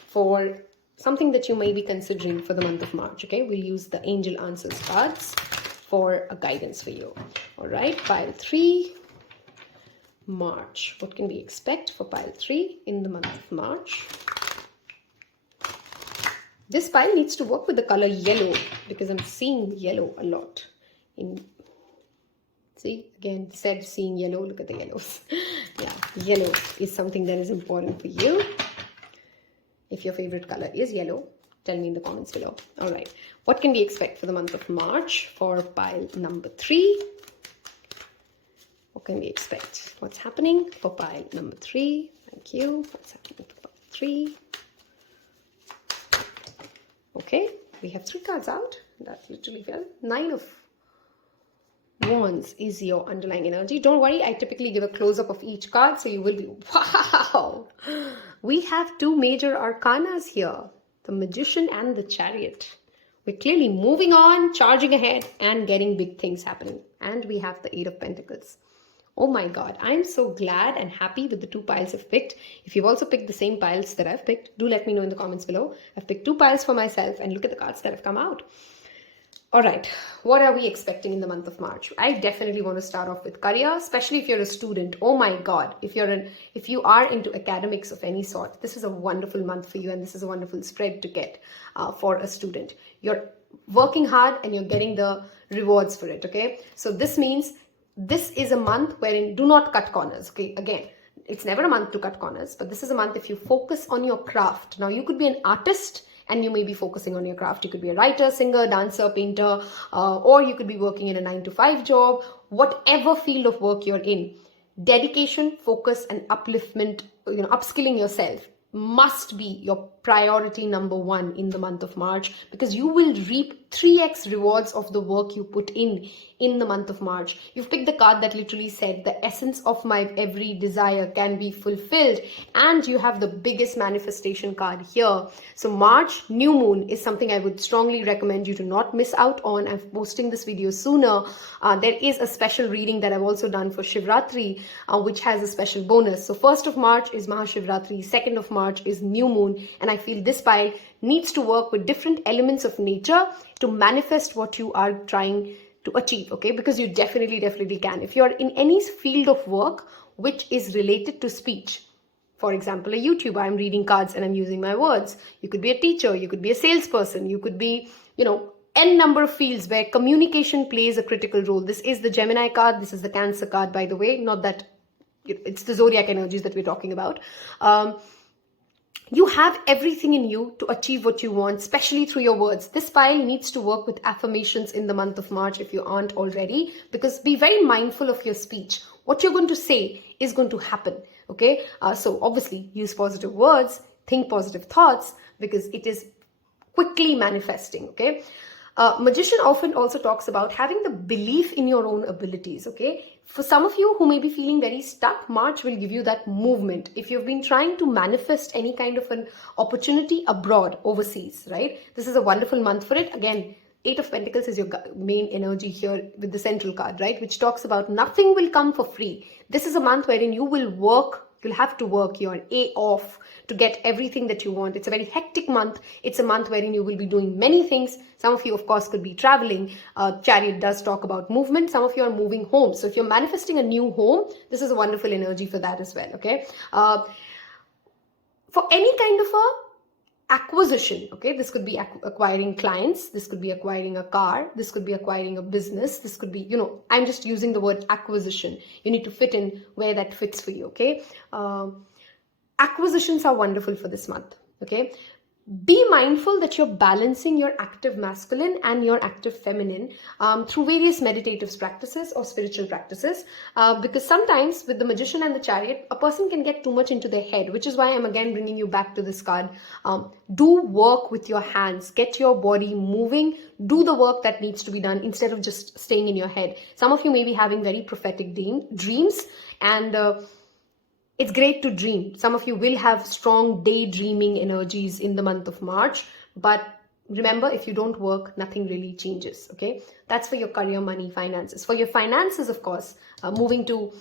for something that you may be considering for the month of March. Okay, we'll use the angel answers cards for a guidance for you. All right, pile 3, March. What can we expect for pile 3 in the month of March? This pile needs to work with the color yellow because I'm seeing yellow a lot in. See, again, said seeing yellow. Look at the yellows. Yeah, yellow is something that is important for you. If your favorite color is yellow, tell me in the comments below. All right, what can we expect for the month of March for pile number 3? What can we expect? What's happening for pile number 3? Thank you. What's happening for pile 3? Okay, we have 3 cards out. That literally fell. 9 of Wands is your underlying energy. Don't worry, I typically give a close-up of each card, so you will be, wow! We have 2 major arcanas here, the Magician and the Chariot. We're clearly moving on, charging ahead, and getting big things happening. And we have the 8 of Pentacles. Oh my God, I'm so glad and happy with the 2 piles I've picked. If you've also picked the same piles that I've picked, do let me know in the comments below. I've picked 2 piles for myself, and look at the cards that have come out. All right, what are we expecting in the month of March? I definitely want to start off with career, especially if you're a student. Oh my God, if you are into academics of any sort, this is a wonderful month for you, and this is a wonderful spread to get for a student. You're working hard and you're getting the rewards for it, okay? So this means this is a month wherein do not cut corners, okay? Again, it's never a month to cut corners, but this is a month if you focus on your craft. Now, you could be an artist and you may be focusing on your craft. You could be a writer, singer, dancer, painter, or you could be working in a 9-to-5 job. Whatever field of work you're in, dedication, focus, and upliftment, upskilling yourself must be your priority number 1 in the month of March, because you will reap 3x rewards of the work you put in the month of March. You've picked the card that literally said the essence of my every desire can be fulfilled, and you have the biggest manifestation card here. So March new moon is something I would strongly recommend you to not miss out on. I'm posting this video sooner. There is a special reading that I've also done for Shivratri, which has a special bonus. So 1st of March is Mahashivratri, 2nd of March is new moon, and I feel this pile needs to work with different elements of nature to manifest what you are trying to achieve, okay? Because you definitely can. If you're in any field of work which is related to speech, for example, a YouTuber, I'm reading cards and I'm using my words. You could be a teacher, you could be a salesperson, you could be, n number of fields where communication plays a critical role. This is the Gemini card, this is the Cancer card, by the way, not that it's the zodiac energies that we're talking about. You have everything in you to achieve what you want, especially through your words. This pile needs to work with affirmations in the month of March if you aren't already, because be very mindful of your speech. What you're going to say is going to happen, okay? So obviously use positive words, think positive thoughts, because it is quickly manifesting, okay? Magician often also talks about having the belief in your own abilities, okay? For some of you who may be feeling very stuck, March will give you that movement. If you've been trying to manifest any kind of an opportunity abroad, overseas, right? This is a wonderful month for it. Again, Eight of Pentacles is your main energy here with the central card, right? Which talks about nothing will come for free. This is a month wherein you will work. You'll have to work your A off to get everything that you want. It's a very hectic month. It's a month wherein you will be doing many things. Some of you, of course, could be traveling. Chariot does talk about movement. Some of you are moving home. So if you're manifesting a new home, this is a wonderful energy for that as well, okay? For any kind of a acquisition, okay, this could be acquiring clients, this could be acquiring a car, this could be acquiring a business, this could be, I'm just using the word acquisition. You need to fit in where that fits for you, okay? Acquisitions are wonderful for this month, okay? Be mindful that you're balancing your active masculine and your active feminine through various meditative practices or spiritual practices, because sometimes with the Magician and the Chariot, a person can get too much into their head, which is why I'm again bringing you back to this card. Do work with your hands, get your body moving, do the work that needs to be done instead of just staying in your head. Some of you may be having very prophetic dreams, and it's great to dream. Some of you will have strong daydreaming energies in the month of March, but remember, if you don't work, nothing really changes, okay? That's for your career, money, finances. For your finances, of course, moving to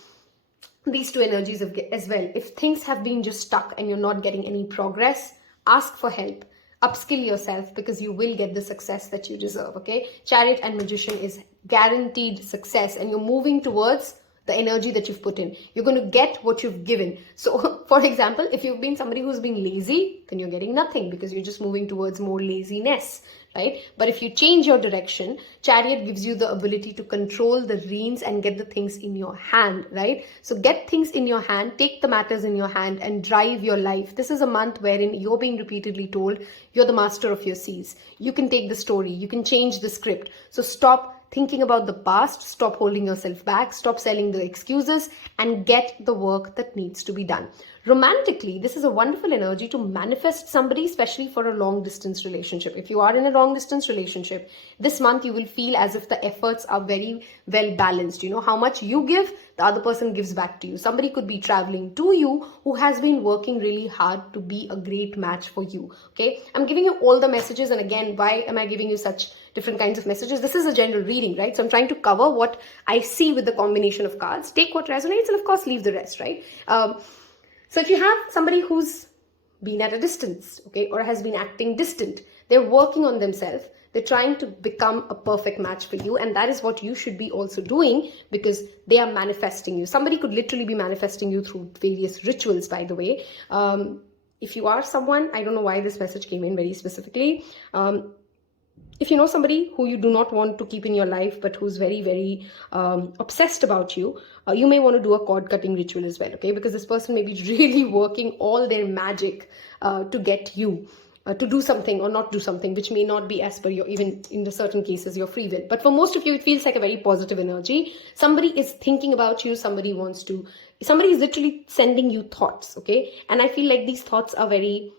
these two energies as well. If things have been just stuck and you're not getting any progress, ask for help. Upskill yourself, because you will get the success that you deserve, okay? Chariot and Magician is guaranteed success, and you're moving towards the energy that you've put in. You're going to get what you've given. So, for example, if you've been somebody who's been lazy, then you're getting nothing because you're just moving towards more laziness, right? But if you change your direction, Chariot gives you the ability to control the reins and get the things in your hand, right? So get things in your hand, take the matters in your hand and drive your life. This is a month wherein you're being repeatedly told you're the master of your seas. You can take the story, you can change the script. So stop thinking about the past, stop holding yourself back, stop selling the excuses, and get the work that needs to be done. Romantically, this is a wonderful energy to manifest somebody, especially for a long distance relationship. If you are in a long distance relationship, this month you will feel as if the efforts are very well balanced. You know, how much you give, the other person gives back to you. Somebody could be traveling to you who has been working really hard to be a great match for you. Okay, I'm giving you all the messages, and again, why am I giving you such different kinds of messages? This is a general reading, right? So I'm trying to cover what I see with the combination of cards. Take what resonates and of course leave the rest, right? So if you have somebody who's been at a distance, okay, or has been acting distant, they're working on themselves, they're trying to become a perfect match for you, and that is what you should be also doing, because they are manifesting you. Somebody could literally be manifesting you through various rituals, by the way. If you are someone, I don't know why this message came in very specifically. If you know somebody who you do not want to keep in your life, but who's very, very obsessed about you, you may want to do a cord cutting ritual as well, okay? Because this person may be really working all their magic to get you to do something or not do something, which may not be as per your, even in the certain cases, your free will. But for most of you, it feels like a very positive energy. Somebody is thinking about you. Somebody is literally sending you thoughts, okay? And I feel like these thoughts are very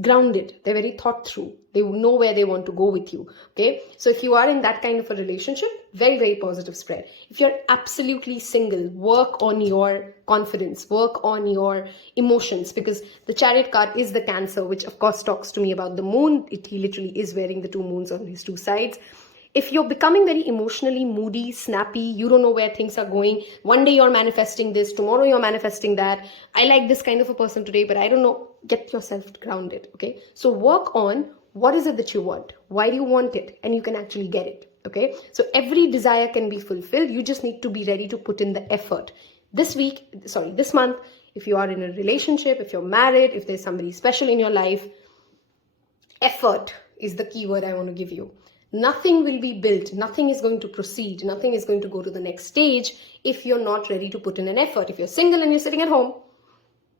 grounded, they're very thought through, they know where they want to go with you, okay? So if you are in that kind of a relationship, very, very positive spread. If you're absolutely single, work on your confidence, work on your emotions, because the Chariot card is the Cancer, which of course talks to me about the moon. He literally is wearing the two moons on his two sides. If you're becoming very emotionally moody, snappy, you don't know where things are going. One day you're manifesting this, tomorrow you're manifesting that. I like this kind of a person today, but I don't know. Get yourself grounded, okay? So work on what is it that you want? Why do you want it? And you can actually get it, okay? So every desire can be fulfilled. You just need to be ready to put in the effort. This month, if you are in a relationship, if you're married, if there's somebody special in your life, effort is the key word I want to give you. Nothing will be built, nothing is going to proceed, nothing is going to go to the next stage if you're not ready to put in an effort. If you're single and you're sitting at home,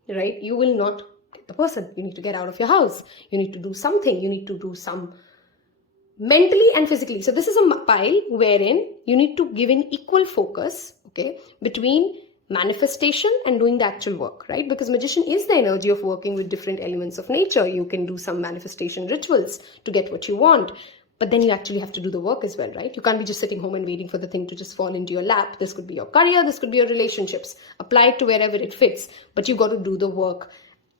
right, you will not get the person. You need to get out of your house. You need to do something. You need to do some mentally and physically. So this is a pile wherein you need to give in equal focus, okay, between manifestation and doing the actual work, right? Because Magician is the energy of working with different elements of nature. You can do some manifestation rituals to get what you want. But then you actually have to do the work as well, right? You can't be just sitting home and waiting for the thing to just fall into your lap. This could be your career, this could be your relationships. Apply it to wherever it fits, but you got to do the work.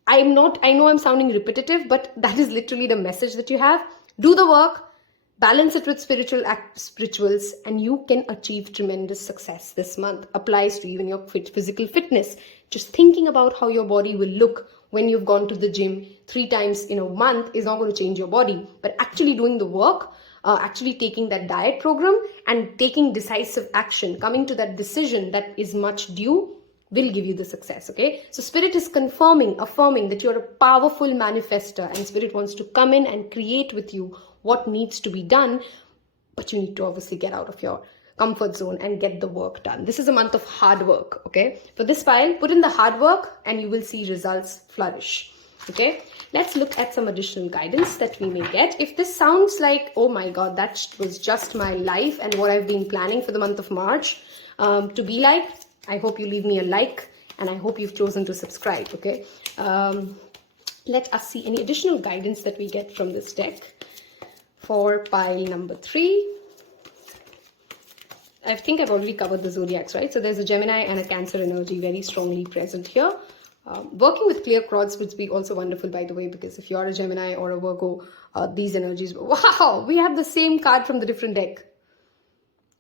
I know I'm sounding repetitive, but that is literally the message that you have. Do the work, balance it with spirituals, and you can achieve tremendous success this month. Applies to even your physical fitness. Just thinking about how your body will look when you've gone to the gym 3 times in a month is not going to change your body. But actually doing the work, actually taking that diet program and taking decisive action, coming to that decision that is much due, will give you the success. Okay, so Spirit is affirming that you're a powerful manifester, and Spirit wants to come in and create with you what needs to be done, but you need to obviously get out of your comfort zone and get the work done. This is a month of hard work. Okay, for this pile, put in the hard work and you will see results flourish. Okay, let's look at some additional guidance that we may get. If this sounds like, oh my god, that was just my life and what I've been planning for the month of March to be like, I hope you leave me a like, and I hope you've chosen to subscribe. Okay, let us see any additional guidance that we get from this deck for pile number 3. I think I've already covered the zodiacs, right? So there's a Gemini and a Cancer energy very strongly present here. Working with clear quartz would be also wonderful, by the way, because if you're a Gemini or a Virgo, these energies, wow, we have the same card from the different deck.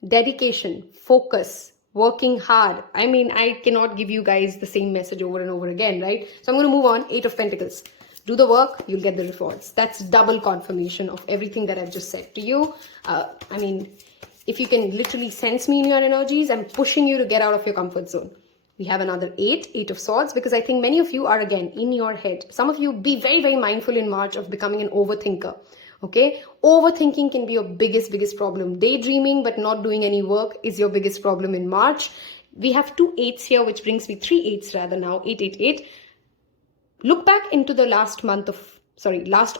Dedication, focus, working hard. I mean, I cannot give you guys the same message over and over again, right? So I'm going to move on. 8 of Pentacles. Do the work, you'll get the rewards. That's double confirmation of everything that I've just said to you. I mean, if you can literally sense me in your energies, I'm pushing you to get out of your comfort zone. We have another 8 of Swords, because I think many of you are, again, in your head. Some of you be very, very mindful in March of becoming an overthinker. Okay, overthinking can be your biggest problem. Daydreaming but not doing any work is your biggest problem in March. We have 2 8s here, which brings me 3 8s rather now. 8 8 8. Look back into the last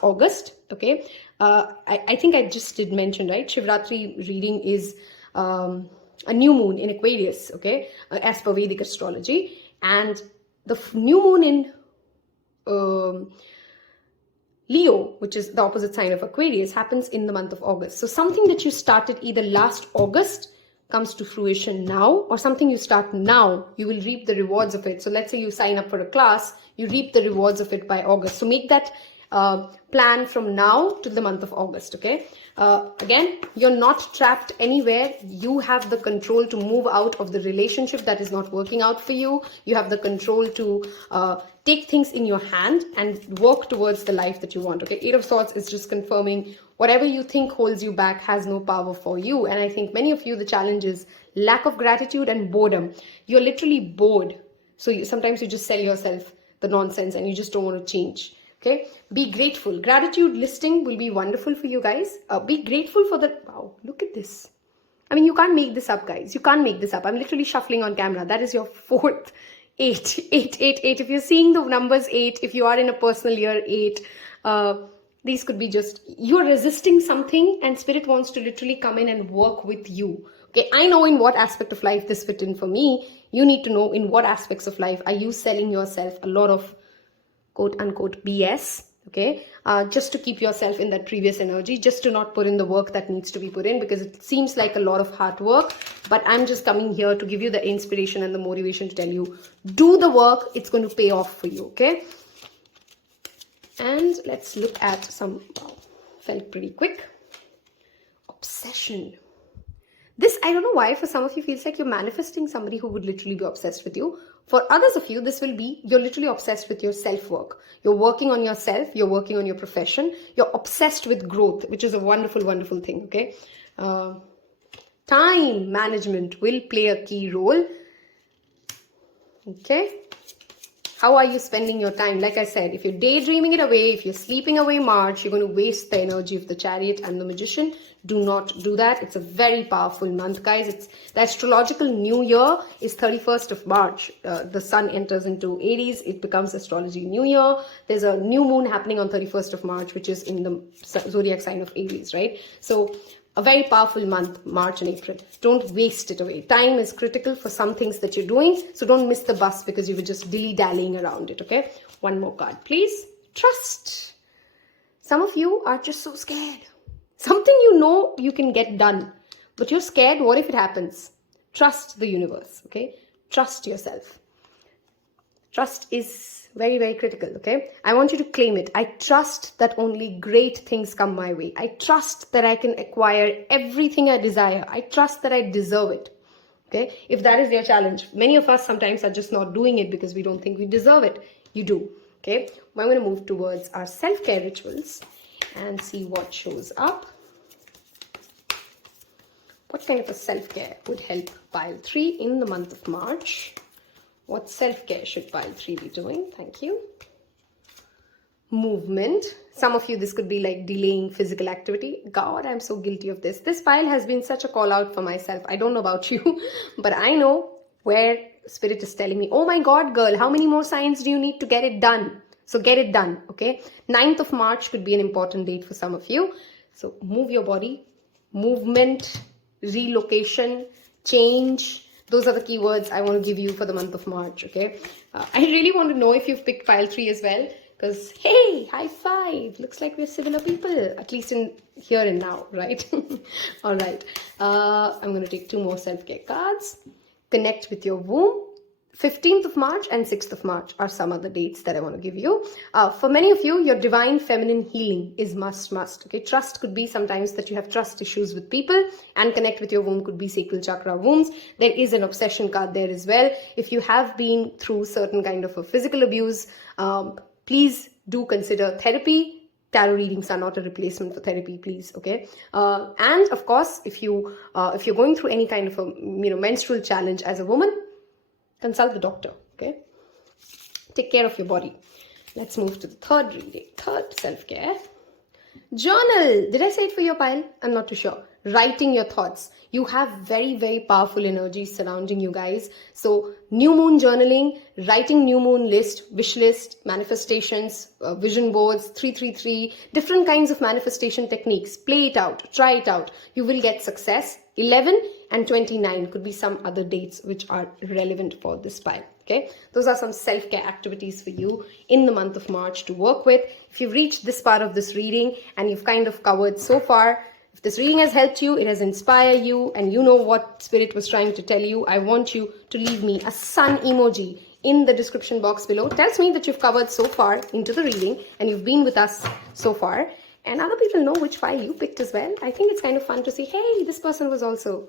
August. Okay, I think I just did mention, right? Shivratri reading is a new moon in Aquarius. Okay, as per Vedic astrology, and the new moon in Leo, which is the opposite sign of Aquarius, happens in the month of August. So something that you started either last August comes to fruition now, or something you start now, you will reap the rewards of it. So let's say you sign up for a class, you reap the rewards of it by August. So make that plan from now to the month of August. Okay, again, you're not trapped anywhere. You have the control to move out of the relationship that is not working out for you. You have the control to take things in your hand and work towards the life that you want. Okay, 8 of Swords is just confirming whatever you think holds you back has no power for you. And I think many of you, the challenge is lack of gratitude and boredom. You're literally bored. So sometimes you just sell yourself the nonsense and you just don't want to change. Okay, be grateful. Gratitude listing will be wonderful for you guys. Be grateful for the, wow, look at this. I mean, you can't make this up, guys. You can't make this up. I'm literally shuffling on camera. That is your 4th 8. 8, 8, 8. If you're seeing the numbers 8, if you are in a personal year 8, these could be just, you're resisting something and Spirit wants to literally come in and work with you. Okay, I know in what aspect of life this fit in for me. You need to know in what aspects of life are you selling yourself a lot of quote unquote BS, okay, just to keep yourself in that previous energy, just to not put in the work that needs to be put in, because it seems like a lot of hard work. But I'm just coming here to give you the inspiration and the motivation to tell you, do the work, it's going to pay off for you. Okay, and let's look at some, wow, felt pretty quick. Obsession. This, I don't know why, for some of you feels like you're manifesting somebody who would literally be obsessed with you. For others of you, this will be, you're literally obsessed with your self-work. You're working on yourself, you're working on your profession, you're obsessed with growth, which is a wonderful, wonderful thing, okay? Time management will play a key role, okay? How are you spending your time? Like I said, if you're daydreaming it away, if you're sleeping away March, you're going to waste the energy of the Chariot and the Magician. Do not do that. It's a very powerful month, guys. It's the astrological new year is 31st of March. The sun enters into Aries. It becomes astrology new year. There's a new moon happening on 31st of March, which is in the zodiac sign of Aries, right? So a very powerful month, March and April. Don't waste it away. Time is critical for some things that you're doing. So don't miss the bus because you were just dilly-dallying around it, okay? One more card, please. Trust. Some of you are just so scared. Something you know you can get done, but you're scared. What if it happens? Trust the universe, okay? Trust yourself. Trust is very, very critical, okay? I want you to claim it. I trust that only great things come my way. I trust that I can acquire everything I desire. I trust that I deserve it, okay? If that is your challenge, many of us sometimes are just not doing it because we don't think we deserve it. You do, okay? I'm going to move towards our self-care rituals and see what shows up. What kind of a self-care would help pile 3 in the month of March? What self-care should pile 3 be doing? Thank you. Movement. Some of you, this could be like delaying physical activity. God, I'm so guilty of this. This pile has been such a call out for myself. I don't know about you, but I know where Spirit is telling me, oh my God, girl, how many more signs do you need to get it done? So get it done, okay? 9th of March could be an important date for some of you. So move your body. Movement, relocation, change. Those are the keywords I want to give you for the month of March, okay? I really want to know if you've picked pile 3 as well, because, hey, high five. Looks like we're similar people, at least in here and now, right? All right. I'm going to take 2 more self-care cards. Connect with your womb. 15th of March and 6th of March are some other dates that I want to give you. For many of you, your divine feminine healing is must. Okay, trust could be sometimes that you have trust issues with people, and connect with your womb could be sacral chakra wounds. There is an obsession card there as well. If you have been through certain kind of a physical abuse, please do consider therapy. Tarot readings are not a replacement for therapy, please, okay? And of course, if you're going through any kind of a menstrual challenge as a woman, consult the doctor, okay? Take care of your body. Let's move to the third reading, third self-care. Journal. Did I say it for your pile? I'm not too sure. Writing your thoughts. You have very, very powerful energies surrounding you guys. So new moon journaling, writing new moon list, wish list, manifestations, vision boards, 333, different kinds of manifestation techniques. Play it out. Try it out. You will get success. 11 and 29 could be some other dates which are relevant for this pile. Okay, those are some self-care activities for you in the month of March to work with. If you've reached this part of this reading and you've kind of covered so far, if this reading has helped you, it has inspired you, and you know what Spirit was trying to tell you, I want you to leave me a sun emoji in the description box below. Tells me that you've covered so far into the reading and you've been with us so far. And other people know which file you picked as well. I think it's kind of fun to see, hey, this person was also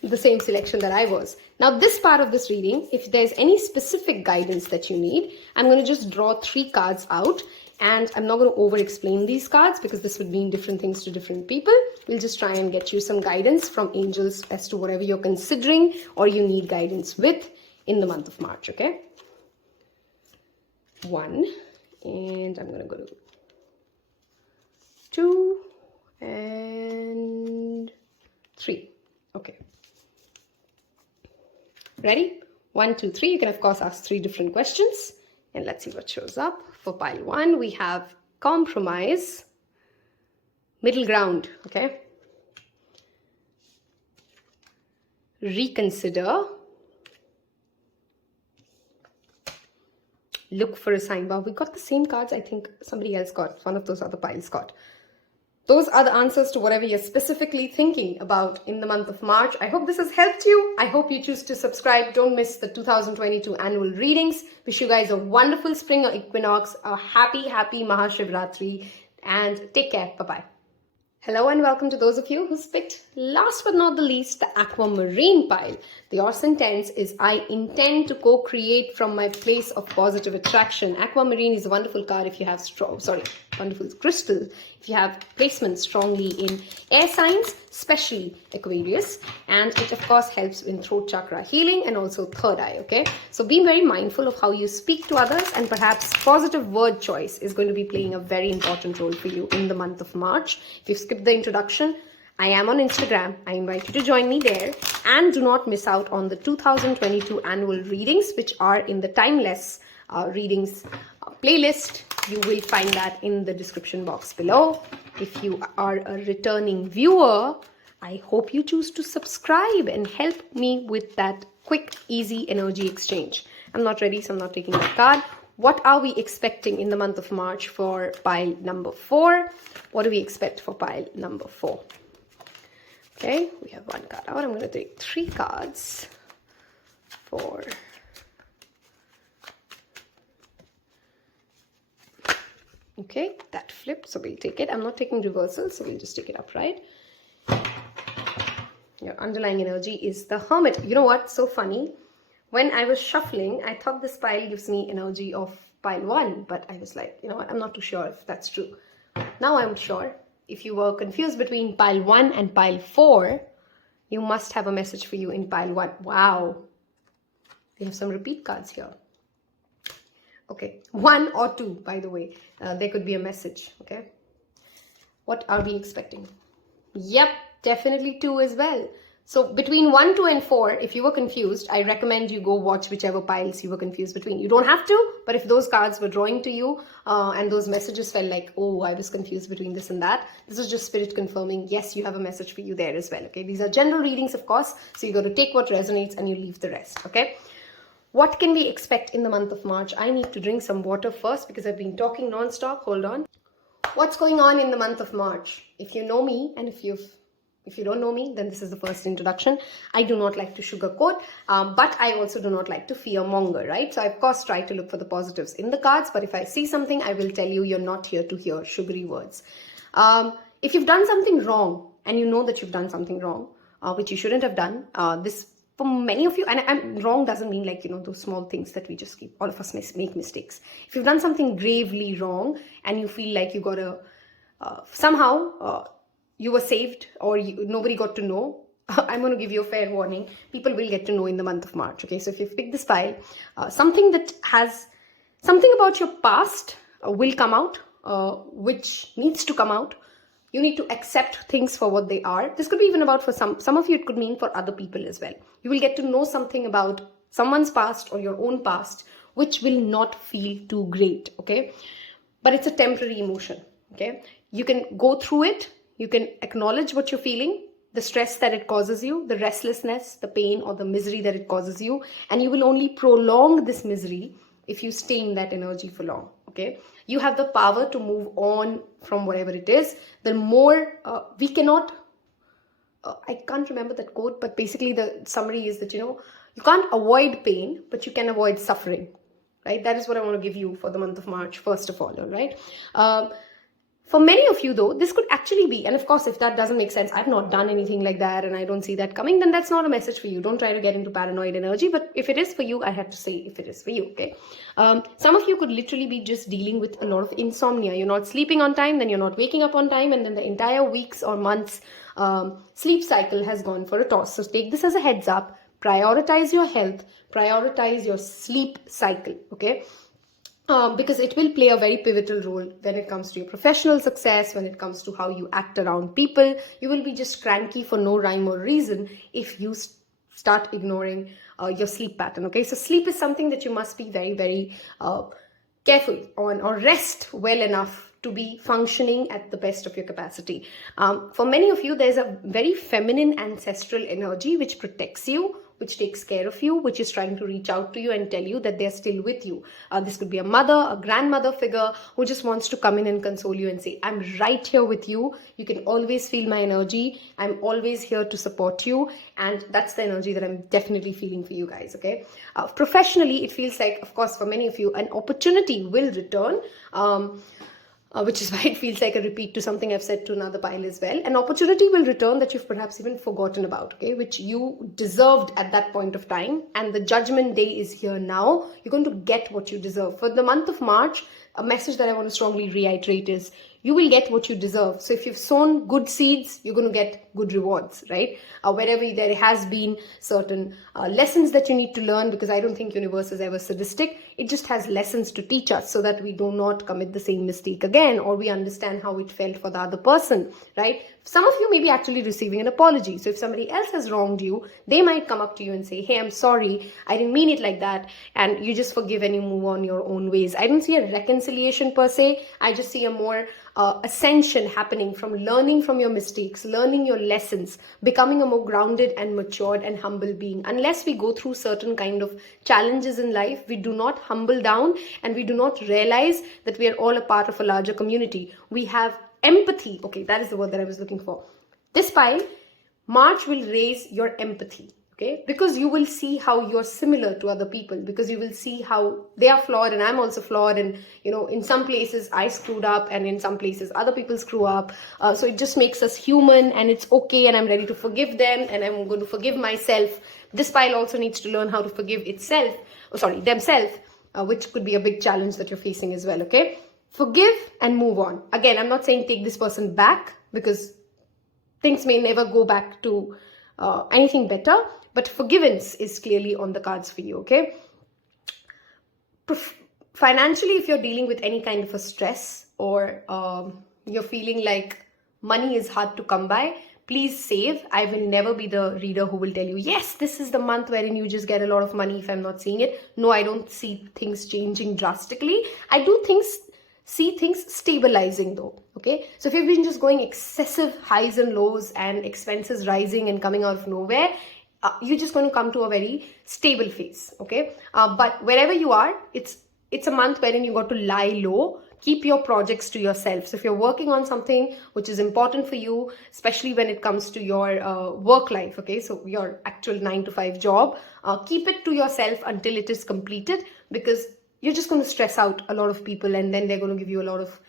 the same selection that I was. Now, this part of this reading, if there's any specific guidance that you need, I'm going to just draw 3 cards out. And I'm not going to over-explain these cards because this would mean different things to different people. We'll just try and get you some guidance from angels as to whatever you're considering or you need guidance with in the month of March, okay? 1, and I'm going to go to 2 and 3. Okay. Ready? 1, 2, 3. You can, of course, ask 3 different questions. And let's see what shows up. For pile 1, we have compromise, middle ground, okay? Reconsider, look for a sign. Wow, we got the same cards I think somebody else got, one of those other piles got. Those are the answers to whatever you're specifically thinking about in the month of March. I hope this has helped you. I hope you choose to subscribe. Don't miss the 2022 annual readings. Wish you guys a wonderful spring or equinox, a happy Mahashivratri, and take care. Bye-bye. Hello and welcome to those of you who's picked, last but not the least, the Aquamarine pile. The Your sentence is, I intend to co-create from my place of positive attraction. Aquamarine is a wonderful card if you have wonderful crystal. If you have placement strongly in air signs, especially Aquarius, and it of course helps in throat chakra healing and also third eye, okay? So be very mindful of how you speak to others, and perhaps positive word choice is going to be playing a very important role for you in the month of March. If you've skipped the introduction, I am on Instagram. I invite you to join me there, and do not miss out on the 2022 annual readings, which are in the timeless readings playlist. You will find that in the description box below. If you are a returning viewer, I hope you choose to subscribe and help me with that quick, easy energy exchange. I'm not ready, so I'm not taking that card. What are we expecting in the month of March for pile number 4? What do we expect for pile number 4? Okay, we have 1 card out. I'm going to take 3 cards for... Okay, that flipped, so we'll take it. I'm not taking reversal, so we'll just take it upright. Your underlying energy is the Hermit. You know what? So funny. When I was shuffling, I thought this pile gives me energy of pile 1, but I was like, you know what? I'm not too sure if that's true. Now I'm sure. If you were confused between pile 1 and pile 4, you must have a message for you in pile 1. Wow. We have some repeat cards here. Okay, 1 or 2, by the way. There could be a message, okay? What are we expecting? Yep, definitely 2 as well. So between 1, 2, and 4, if you were confused, I recommend you go watch whichever piles you were confused between. You don't have to, but if those cards were drawing to you and those messages felt like, oh, I was confused between this and that, this is just spirit confirming, yes, you have a message for you there as well, okay? These are general readings, of course, so you got to take what resonates and you leave the rest, okay? What can we expect in the month of March? I need to drink some water first because I've been talking non-stop. Hold on. What's going on in the month of March? If you know me, and if you don't know me, then this is the first introduction. I do not like to sugarcoat, but I also do not like to fearmonger, right? So I, of course, try to look for the positives in the cards, but if I see something, I will tell you you're not here to hear sugary words. If you've done something wrong, and you know that you've done something wrong, which you shouldn't have done, for many of you, and wrong doesn't mean like, you know, those small things that we just keep, all of us make mistakes. If you've done something gravely wrong and you feel like you got to, somehow you were saved or nobody got to know, I'm going to give you a fair warning. People will get to know in the month of March, okay? So if you've picked this pile, something that has, something about your past will come out, which needs to come out. You need to accept things for what they are. This could be even about for some of you, it could mean for other people as well. You will get to know something about someone's past or your own past, which will not feel too great, okay? But it's a temporary emotion, okay? You can go through it. You can acknowledge what you're feeling, the stress that it causes you, the restlessness, the pain or the misery that it causes you. And you will only prolong this misery if you stay in that energy for long, okay? You have the power to move on from whatever it is. The more we cannot, I can't remember that quote, but basically the summary is that, you know, you can't avoid pain, but you can avoid suffering, right? That is what I want to give you for the month of March, first of all right? For many of you, though, this could actually be, and of course, if that doesn't make sense, I've not done anything like that and I don't see that coming, then that's not a message for you. Don't try to get into paranoid energy. But if it is for you, I have to say if it is for you, okay? Some of you could literally be just dealing with a lot of insomnia. You're not sleeping on time, then you're not waking up on time, and then the entire weeks or months sleep cycle has gone for a toss. So take this as a heads up. Prioritize your health. Prioritize your sleep cycle, okay? Because it will play a very pivotal role when it comes to your professional success, when it comes to how you act around people. You will be just cranky for no rhyme or reason if you start ignoring your sleep pattern, okay? So sleep is something that you must be very, very careful on, or rest well enough to be functioning at the best of your capacity. For many of you, there's a very feminine ancestral energy which protects you, which takes care of you, which is trying to reach out to you and tell you that they're still with you. This could be a mother, a grandmother figure who just wants to come in and console you and say, I'm right here with you. You can always feel my energy. I'm always here to support you. And that's the energy that I'm definitely feeling for you guys, okay? Professionally, it feels like, of course, for many of you, an opportunity will return. Which is why it feels like a repeat to something I've said to another pile as well. An opportunity will return that you've perhaps even forgotten about, okay, which you deserved at that point of time. And the judgment day is here now. You're going to get what you deserve. For the month of March, a message that I want to strongly reiterate is you will get what you deserve. So if you've sown good seeds, you're going to get good rewards, right? Wherever there has been certain lessons that you need to learn, because I don't think universe is ever sadistic. It just has lessons to teach us so that we do not commit the same mistake again, or we understand how it felt for the other person, right? Some of you may be actually receiving an apology. So if somebody else has wronged you, they might come up to you and say, hey, I'm sorry, I didn't mean it like that. And you just forgive and you move on your own ways. I don't see a reconciliation per se. I just see a more ascension happening from learning from your mistakes, learning your lessons, becoming a more grounded and matured and humble being. Unless we go through certain kind of challenges in life, we do not humble down and we do not realize that we are all a part of a larger community. We have empathy. Okay, that is the word that I was looking for. This pile, March will raise your empathy. Okay, because you will see how you're similar to other people, because you will see how they are flawed and I'm also flawed, and in some places I screwed up and in some places other people screw up, so it just makes us human and it's okay, and I'm ready to forgive them and I'm going to forgive myself. This pile also needs to learn how to forgive themselves, which could be a big challenge that you're facing as well. Okay, forgive and move on. Again, I'm not saying take this person back, because things may never go back to anything better, but forgiveness is clearly on the cards for you. Okay, financially, if you're dealing with any kind of a stress, or you're feeling like money is hard to come by, please save. I will never be the reader who will tell you, yes, this is the month wherein you just get a lot of money if I'm not seeing it. No, I don't see things changing drastically. I do see things stabilizing though. Okay, so if you've been just going excessive highs and lows and expenses rising and coming out of nowhere, you're just going to come to a very stable phase. Okay, but wherever you are, it's a month wherein you got to lie low. Keep your projects to yourself. So if you're working on something which is important for you, especially when it comes to your work life, okay, so your actual 9-to-5 job, keep it to yourself until it is completed, because you're just going to stress out a lot of people, and then they're going to give you a lot of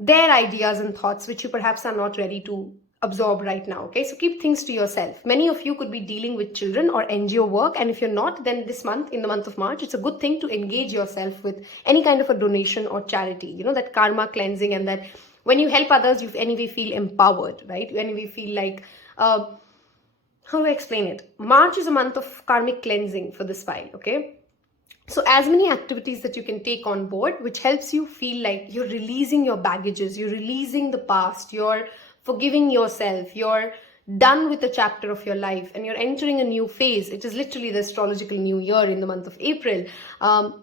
their ideas and thoughts which you perhaps are not ready to absorb right now. Okay, so keep things to yourself. Many of you could be dealing with children or NGO work, and if you're not, then this month, in the month of March, it's a good thing to engage yourself with any kind of a donation or charity, that karma cleansing, and that when you help others, you anyway feel empowered, right? You anyway feel like, how do I explain it? March is a month of karmic cleansing for this file. Okay, so as many activities that you can take on board, which helps you feel like you're releasing your baggages, you're releasing the past, you're forgiving yourself, you're done with a chapter of your life, and you're entering a new phase. It is literally the astrological new year in the month of April.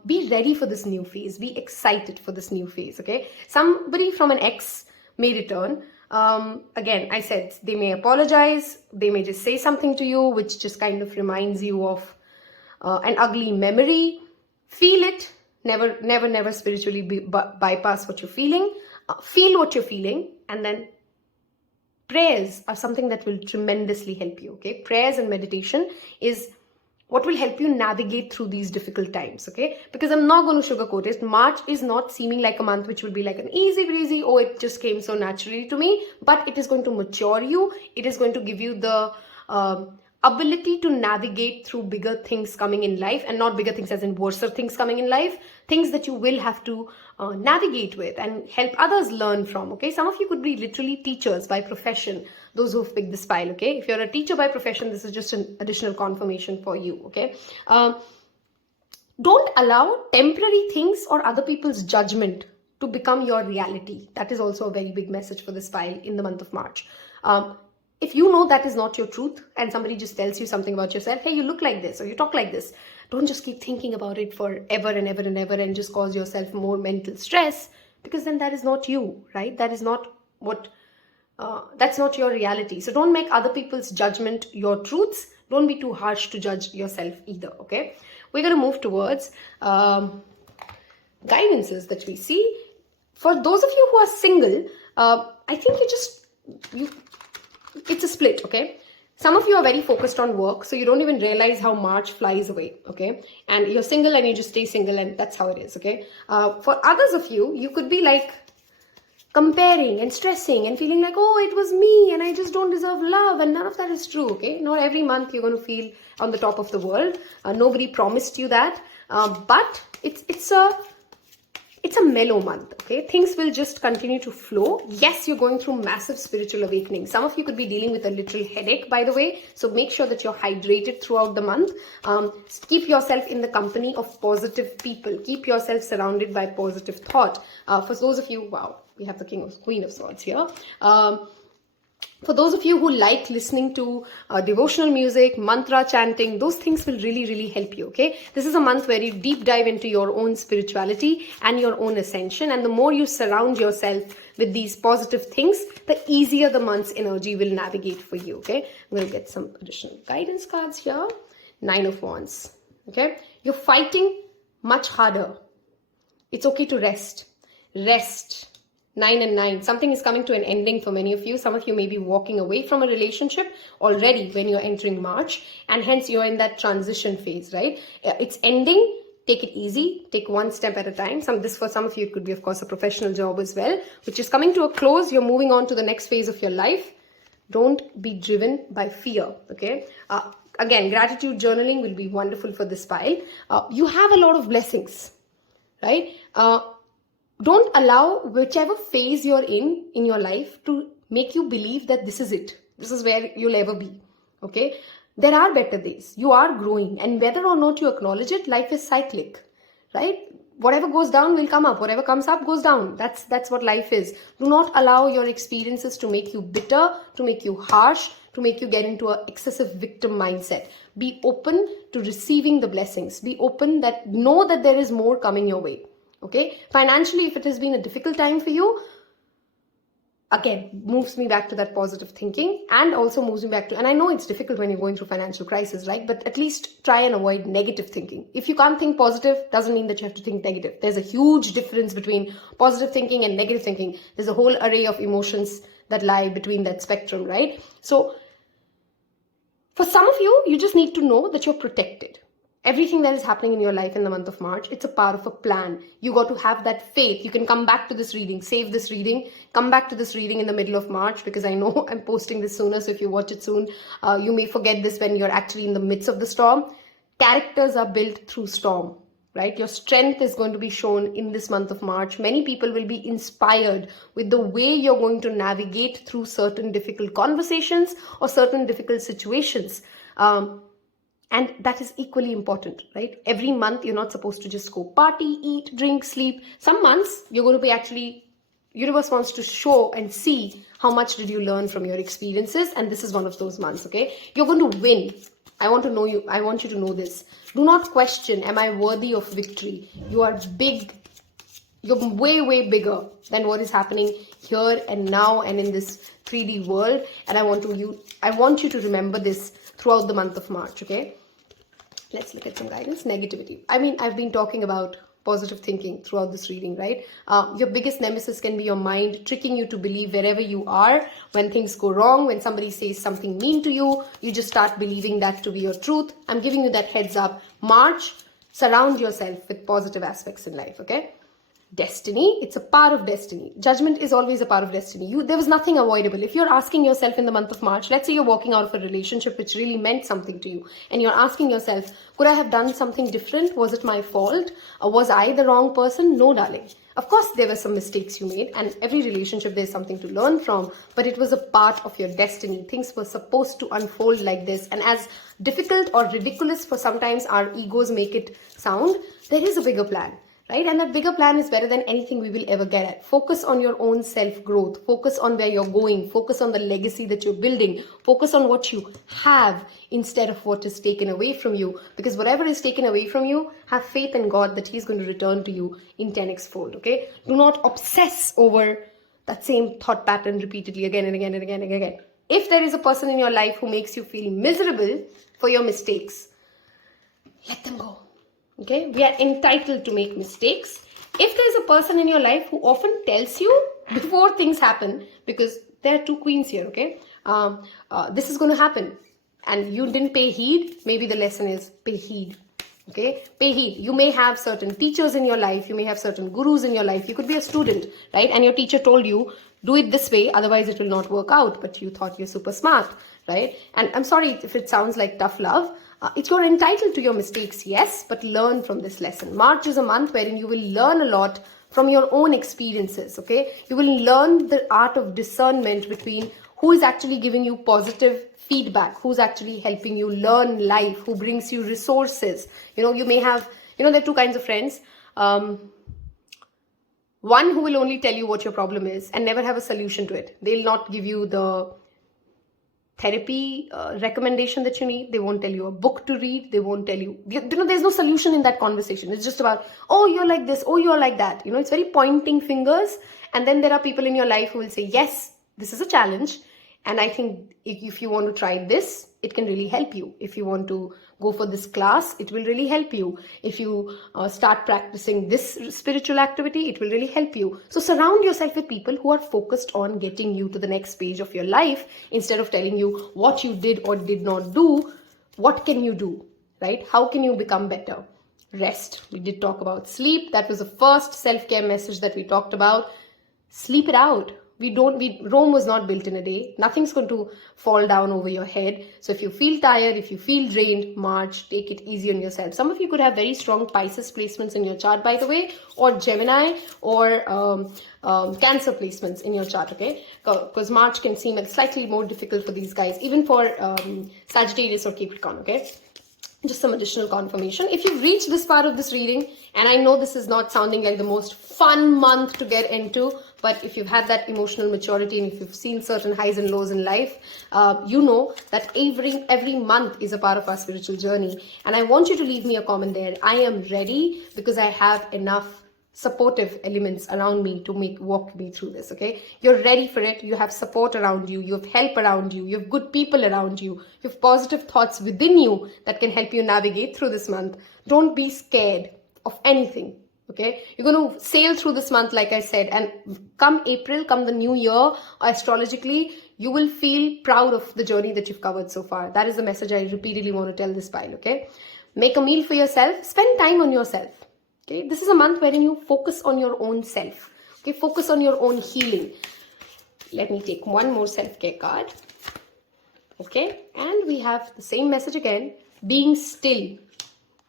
Be ready for this new phase. Be excited for this new phase. Okay, somebody from an ex may return. Again, I said they may apologize. They may just say something to you which just kind of reminds you of an ugly memory. Feel it. Never spiritually bypass what you're feeling. Feel what you're feeling, and then prayers are something that will tremendously help you. Okay, prayers and meditation is what will help you navigate through these difficult times. Okay, because I'm not going to sugarcoat it. March is not seeming like a month which will be like an easy breezy, oh, it just came so naturally to me, but it is going to mature you. It is going to give you the ability to navigate through bigger things coming in life, and not bigger things as in worse things coming in life, things that you will have to navigate with and help others learn from. Okay, some of you could be literally teachers by profession, those who've picked this file. Okay, if you're a teacher by profession, this is just an additional confirmation for you. Okay, don't allow temporary things or other people's judgment to become your reality. That is also a very big message for this file in the month of March. If you know that is not your truth, and somebody just tells you something about yourself, hey, you look like this or you talk like this, don't just keep thinking about it forever and ever and ever and just cause yourself more mental stress, because then that is not you, right? That is not what, that's not your reality. So don't make other people's judgment your truths. Don't be too harsh to judge yourself either. Okay, we're going to move towards guidances that we see. For those of you who are single, I think it's a split. Okay, some of you are very focused on work, so you don't even realize how March flies away. Okay, and you're single and you just stay single, and that's how it is. Okay, for others of you, you could be like comparing and stressing and feeling like, oh, it was me and I just don't deserve love, and none of that is true. Okay, not every month you're going to feel on the top of the world. Nobody promised you that, but it's it's a mellow month, okay? Things will just continue to flow. Yes, you're going through massive spiritual awakening. Some of you could be dealing with a literal headache, by the way. So make sure that you're hydrated throughout the month. Keep yourself in the company of positive people. Keep yourself surrounded by positive thought. For those of you, wow, we have the Queen of Swords here. For those of you who like listening to devotional music, mantra chanting, those things will really, really help you, okay? This is a month where you deep dive into your own spirituality and your own ascension. And the more you surround yourself with these positive things, the easier the month's energy will navigate for you, okay? I'm going to get some additional guidance cards here. 9 of Wands, okay? You're fighting much harder. It's okay to rest. Rest. 9 and 9. Something is coming to an ending for many of you. Some of you may be walking away from a relationship already when you're entering March, and hence you're in that transition phase, right? It's ending. Take it easy. Take one step at a time. For some of you, it could be, of course, a professional job as well, which is coming to a close. You're moving on to the next phase of your life. Don't be driven by fear, okay? Again, gratitude journaling will be wonderful for this pile. You have a lot of blessings, right? Don't allow whichever phase you're in your life to make you believe that this is it. This is where you'll ever be, okay? There are better days. You are growing, and whether or not you acknowledge it, life is cyclic, right? Whatever goes down will come up. Whatever comes up goes down. That's what life is. Do not allow your experiences to make you bitter, to make you harsh, to make you get into an excessive victim mindset. Be open to receiving the blessings. Be open that know that there is more coming your way. Okay, financially, if it has been a difficult time for you, again, moves me back to that positive thinking, and also moves me back to, and I know it's difficult when you're going through financial crisis, right? But at least try and avoid negative thinking. If you can't think positive, doesn't mean that you have to think negative. There's a huge difference between positive thinking and negative thinking. There's a whole array of emotions that lie between that spectrum, right? So for some of you, you just need to know that you're protected. Everything that is happening in your life in the month of March, it's a part of a plan. You got to have that faith. You can come back to this reading, save this reading, come back to this reading in the middle of March, because I know I'm posting this sooner. So if you watch it soon, you may forget this when you're actually in the midst of the storm. Characters are built through storm, right? Your strength is going to be shown in this month of March. Many people will be inspired with the way you're going to navigate through certain difficult conversations or certain difficult situations. And that is equally important, right? Every month, you're not supposed to just go party, eat, drink, sleep. Some months, you're going to be actually, universe wants to show and see how much did you learn from your experiences. And this is one of those months, okay? You're going to win. I want you to know this. Do not question, am I worthy of victory? You are big. You're way, way bigger than what is happening here and now and in this 3D world. And I want you to remember this throughout the month of March, okay? Let's look at some guidance. Negativity. I mean, I've been talking about positive thinking throughout this reading, right? Your biggest nemesis can be your mind, tricking you to believe wherever you are. When things go wrong, when somebody says something mean to you, you just start believing that to be your truth. I'm giving you that heads up. March, surround yourself with positive aspects in life, okay? Destiny, it's a part of destiny. Judgment is always a part of destiny. There was nothing avoidable. If you're asking yourself in the month of March, let's say you're walking out of a relationship which really meant something to you, and you're asking yourself, could I have done something different? Was it my fault? Or was I the wrong person? No, darling. Of course, there were some mistakes you made, and every relationship there's something to learn from, but it was a part of your destiny. Things were supposed to unfold like this, and as difficult or ridiculous for sometimes our egos make it sound, there is a bigger plan. Right? And that bigger plan is better than anything we will ever get at. Focus on your own self-growth. Focus on where you're going. Focus on the legacy that you're building. Focus on what you have instead of what is taken away from you. Because whatever is taken away from you, have faith in God that He's going to return to you in 10x fold. Okay? Do not obsess over that same thought pattern repeatedly again and again and again and again. If there is a person in your life who makes you feel miserable for your mistakes, let them go. Okay, we are entitled to make mistakes. If there's a person in your life who often tells you before things happen, because there are two queens here, okay, this is going to happen and you didn't pay heed, maybe the lesson is pay heed. Okay, pay heed. You may have certain teachers in your life, you may have certain gurus in your life, you could be a student, right? And your teacher told you, do it this way, otherwise it will not work out, but you thought you're super smart, right? And I'm sorry if it sounds like tough love. You're entitled to your mistakes, yes, but learn from this lesson. March is a month wherein you will learn a lot from your own experiences, okay? You will learn the art of discernment between who is actually giving you positive feedback, who's actually helping you learn life, who brings you resources. You may have, there are two kinds of friends. One who will only tell you what your problem is and never have a solution to it. They'll not give you the therapy recommendation that you need. They won't tell you a book to read. They won't tell you, there's no solution in that conversation. It's just about, oh, you're like this, oh, you're like that. It's very pointing fingers. And then there are people in your life who will say, yes, this is a challenge. And I think if you want to try this, it can really help you. If you want to go for this class, it will really help you. If you start practicing this spiritual activity, it will really help you. So surround yourself with people who are focused on getting you to the next stage of your life, instead of telling you what you did or did not do. What can you do, right? How can you become better? Rest. We did talk about sleep. That was the first self-care message that we talked about. Sleep it out. Rome was not built in a day. Nothing's going to fall down over your head. So if you feel tired, if you feel drained, March, take it easy on yourself. Some of you could have very strong Pisces placements in your chart, by the way, or Gemini or Cancer placements in your chart, okay? Because March can seem slightly more difficult for these guys, even for Sagittarius or Capricorn, okay? Just some additional confirmation. If you've reached this part of this reading, and I know this is not sounding like the most fun month to get into, but if you've had that emotional maturity and if you've seen certain highs and lows in life, you know that every month is a part of our spiritual journey. And I want you to leave me a comment there. I am ready because I have enough supportive elements around me to walk me through this, okay? You're ready for it. You have support around you. You have help around you. You have good people around you. You have positive thoughts within you that can help you navigate through this month. Don't be scared of anything, okay? You're going to sail through this month, like I said, and come April, come the new year, astrologically, you will feel proud of the journey that you've covered so far. That is the message I repeatedly want to tell this pile, okay? Make a meal for yourself. Spend time on yourself. Okay, this is a month wherein you focus on your own self. Okay, focus on your own healing. Let me take one more self-care card. Okay, and we have the same message again. Being still.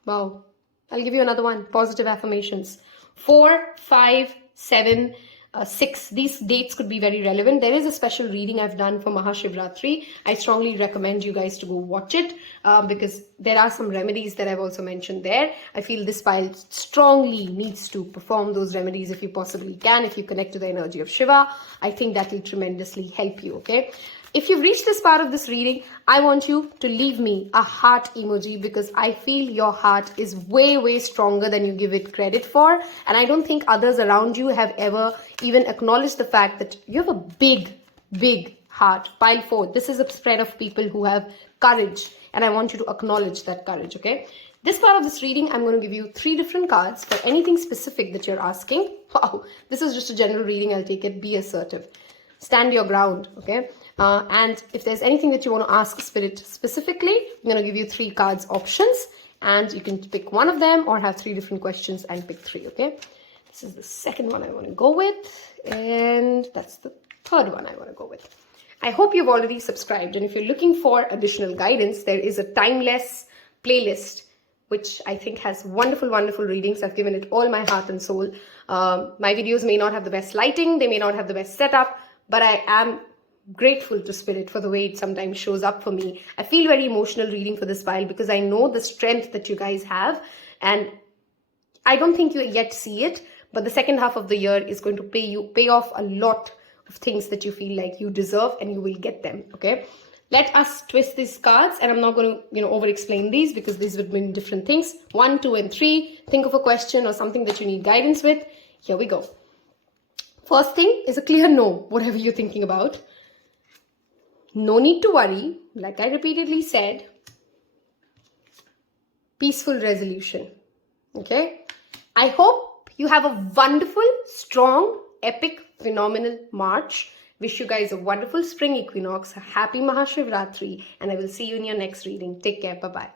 Wow. I'll give you another one. Positive affirmations. 4, 5, 7, 6. These dates could be very relevant. There is a special reading I've done for Mahashivratri. I strongly recommend you guys to go watch it because there are some remedies that I've also mentioned there. I feel this pile strongly needs to perform those remedies if you possibly can. If you connect to the energy of Shiva, I think that will tremendously help you, okay? If you've reached this part of this reading, I want you to leave me a heart emoji because I feel your heart is way, way stronger than you give it credit for. And I don't think others around you have ever even acknowledged the fact that you have a big, big heart. Pile 4. This is a spread of people who have courage. And I want you to acknowledge that courage, okay? This part of this reading, I'm going to give you 3 different cards for anything specific that you're asking. Wow, this is just a general reading. I'll take it. Be assertive. Stand your ground, okay? And if there's anything that you want to ask Spirit specifically, I'm going to give you 3 cards options and you can pick one of them or have 3 different questions and pick 3, okay? This is the second one I want to go with and that's the third one I want to go with. I hope you've already subscribed, and if you're looking for additional guidance, there is a timeless playlist which I think has wonderful, wonderful readings. I've given it all my heart and soul. My videos may not have the best lighting, they may not have the best setup, but I am grateful to Spirit for the way it sometimes shows up for me. I feel very emotional reading for this file because I know the strength that you guys have, and I don't think you yet see it, but the second half of the year is going to pay off a lot of things that you feel like you deserve, and you will get them, okay? Let us twist these cards, and I'm not going to, over explain these because these would mean different things. 1, 2, and 3. Think of a question or something that you need guidance with. Here we go. First thing is a clear no, whatever you're thinking about. No need to worry, like I repeatedly said. Peaceful resolution. Okay? I hope you have a wonderful, strong, epic, phenomenal March. Wish you guys a wonderful spring equinox, a happy Mahashivratri, and I will see you in your next reading. Take care. Bye-bye.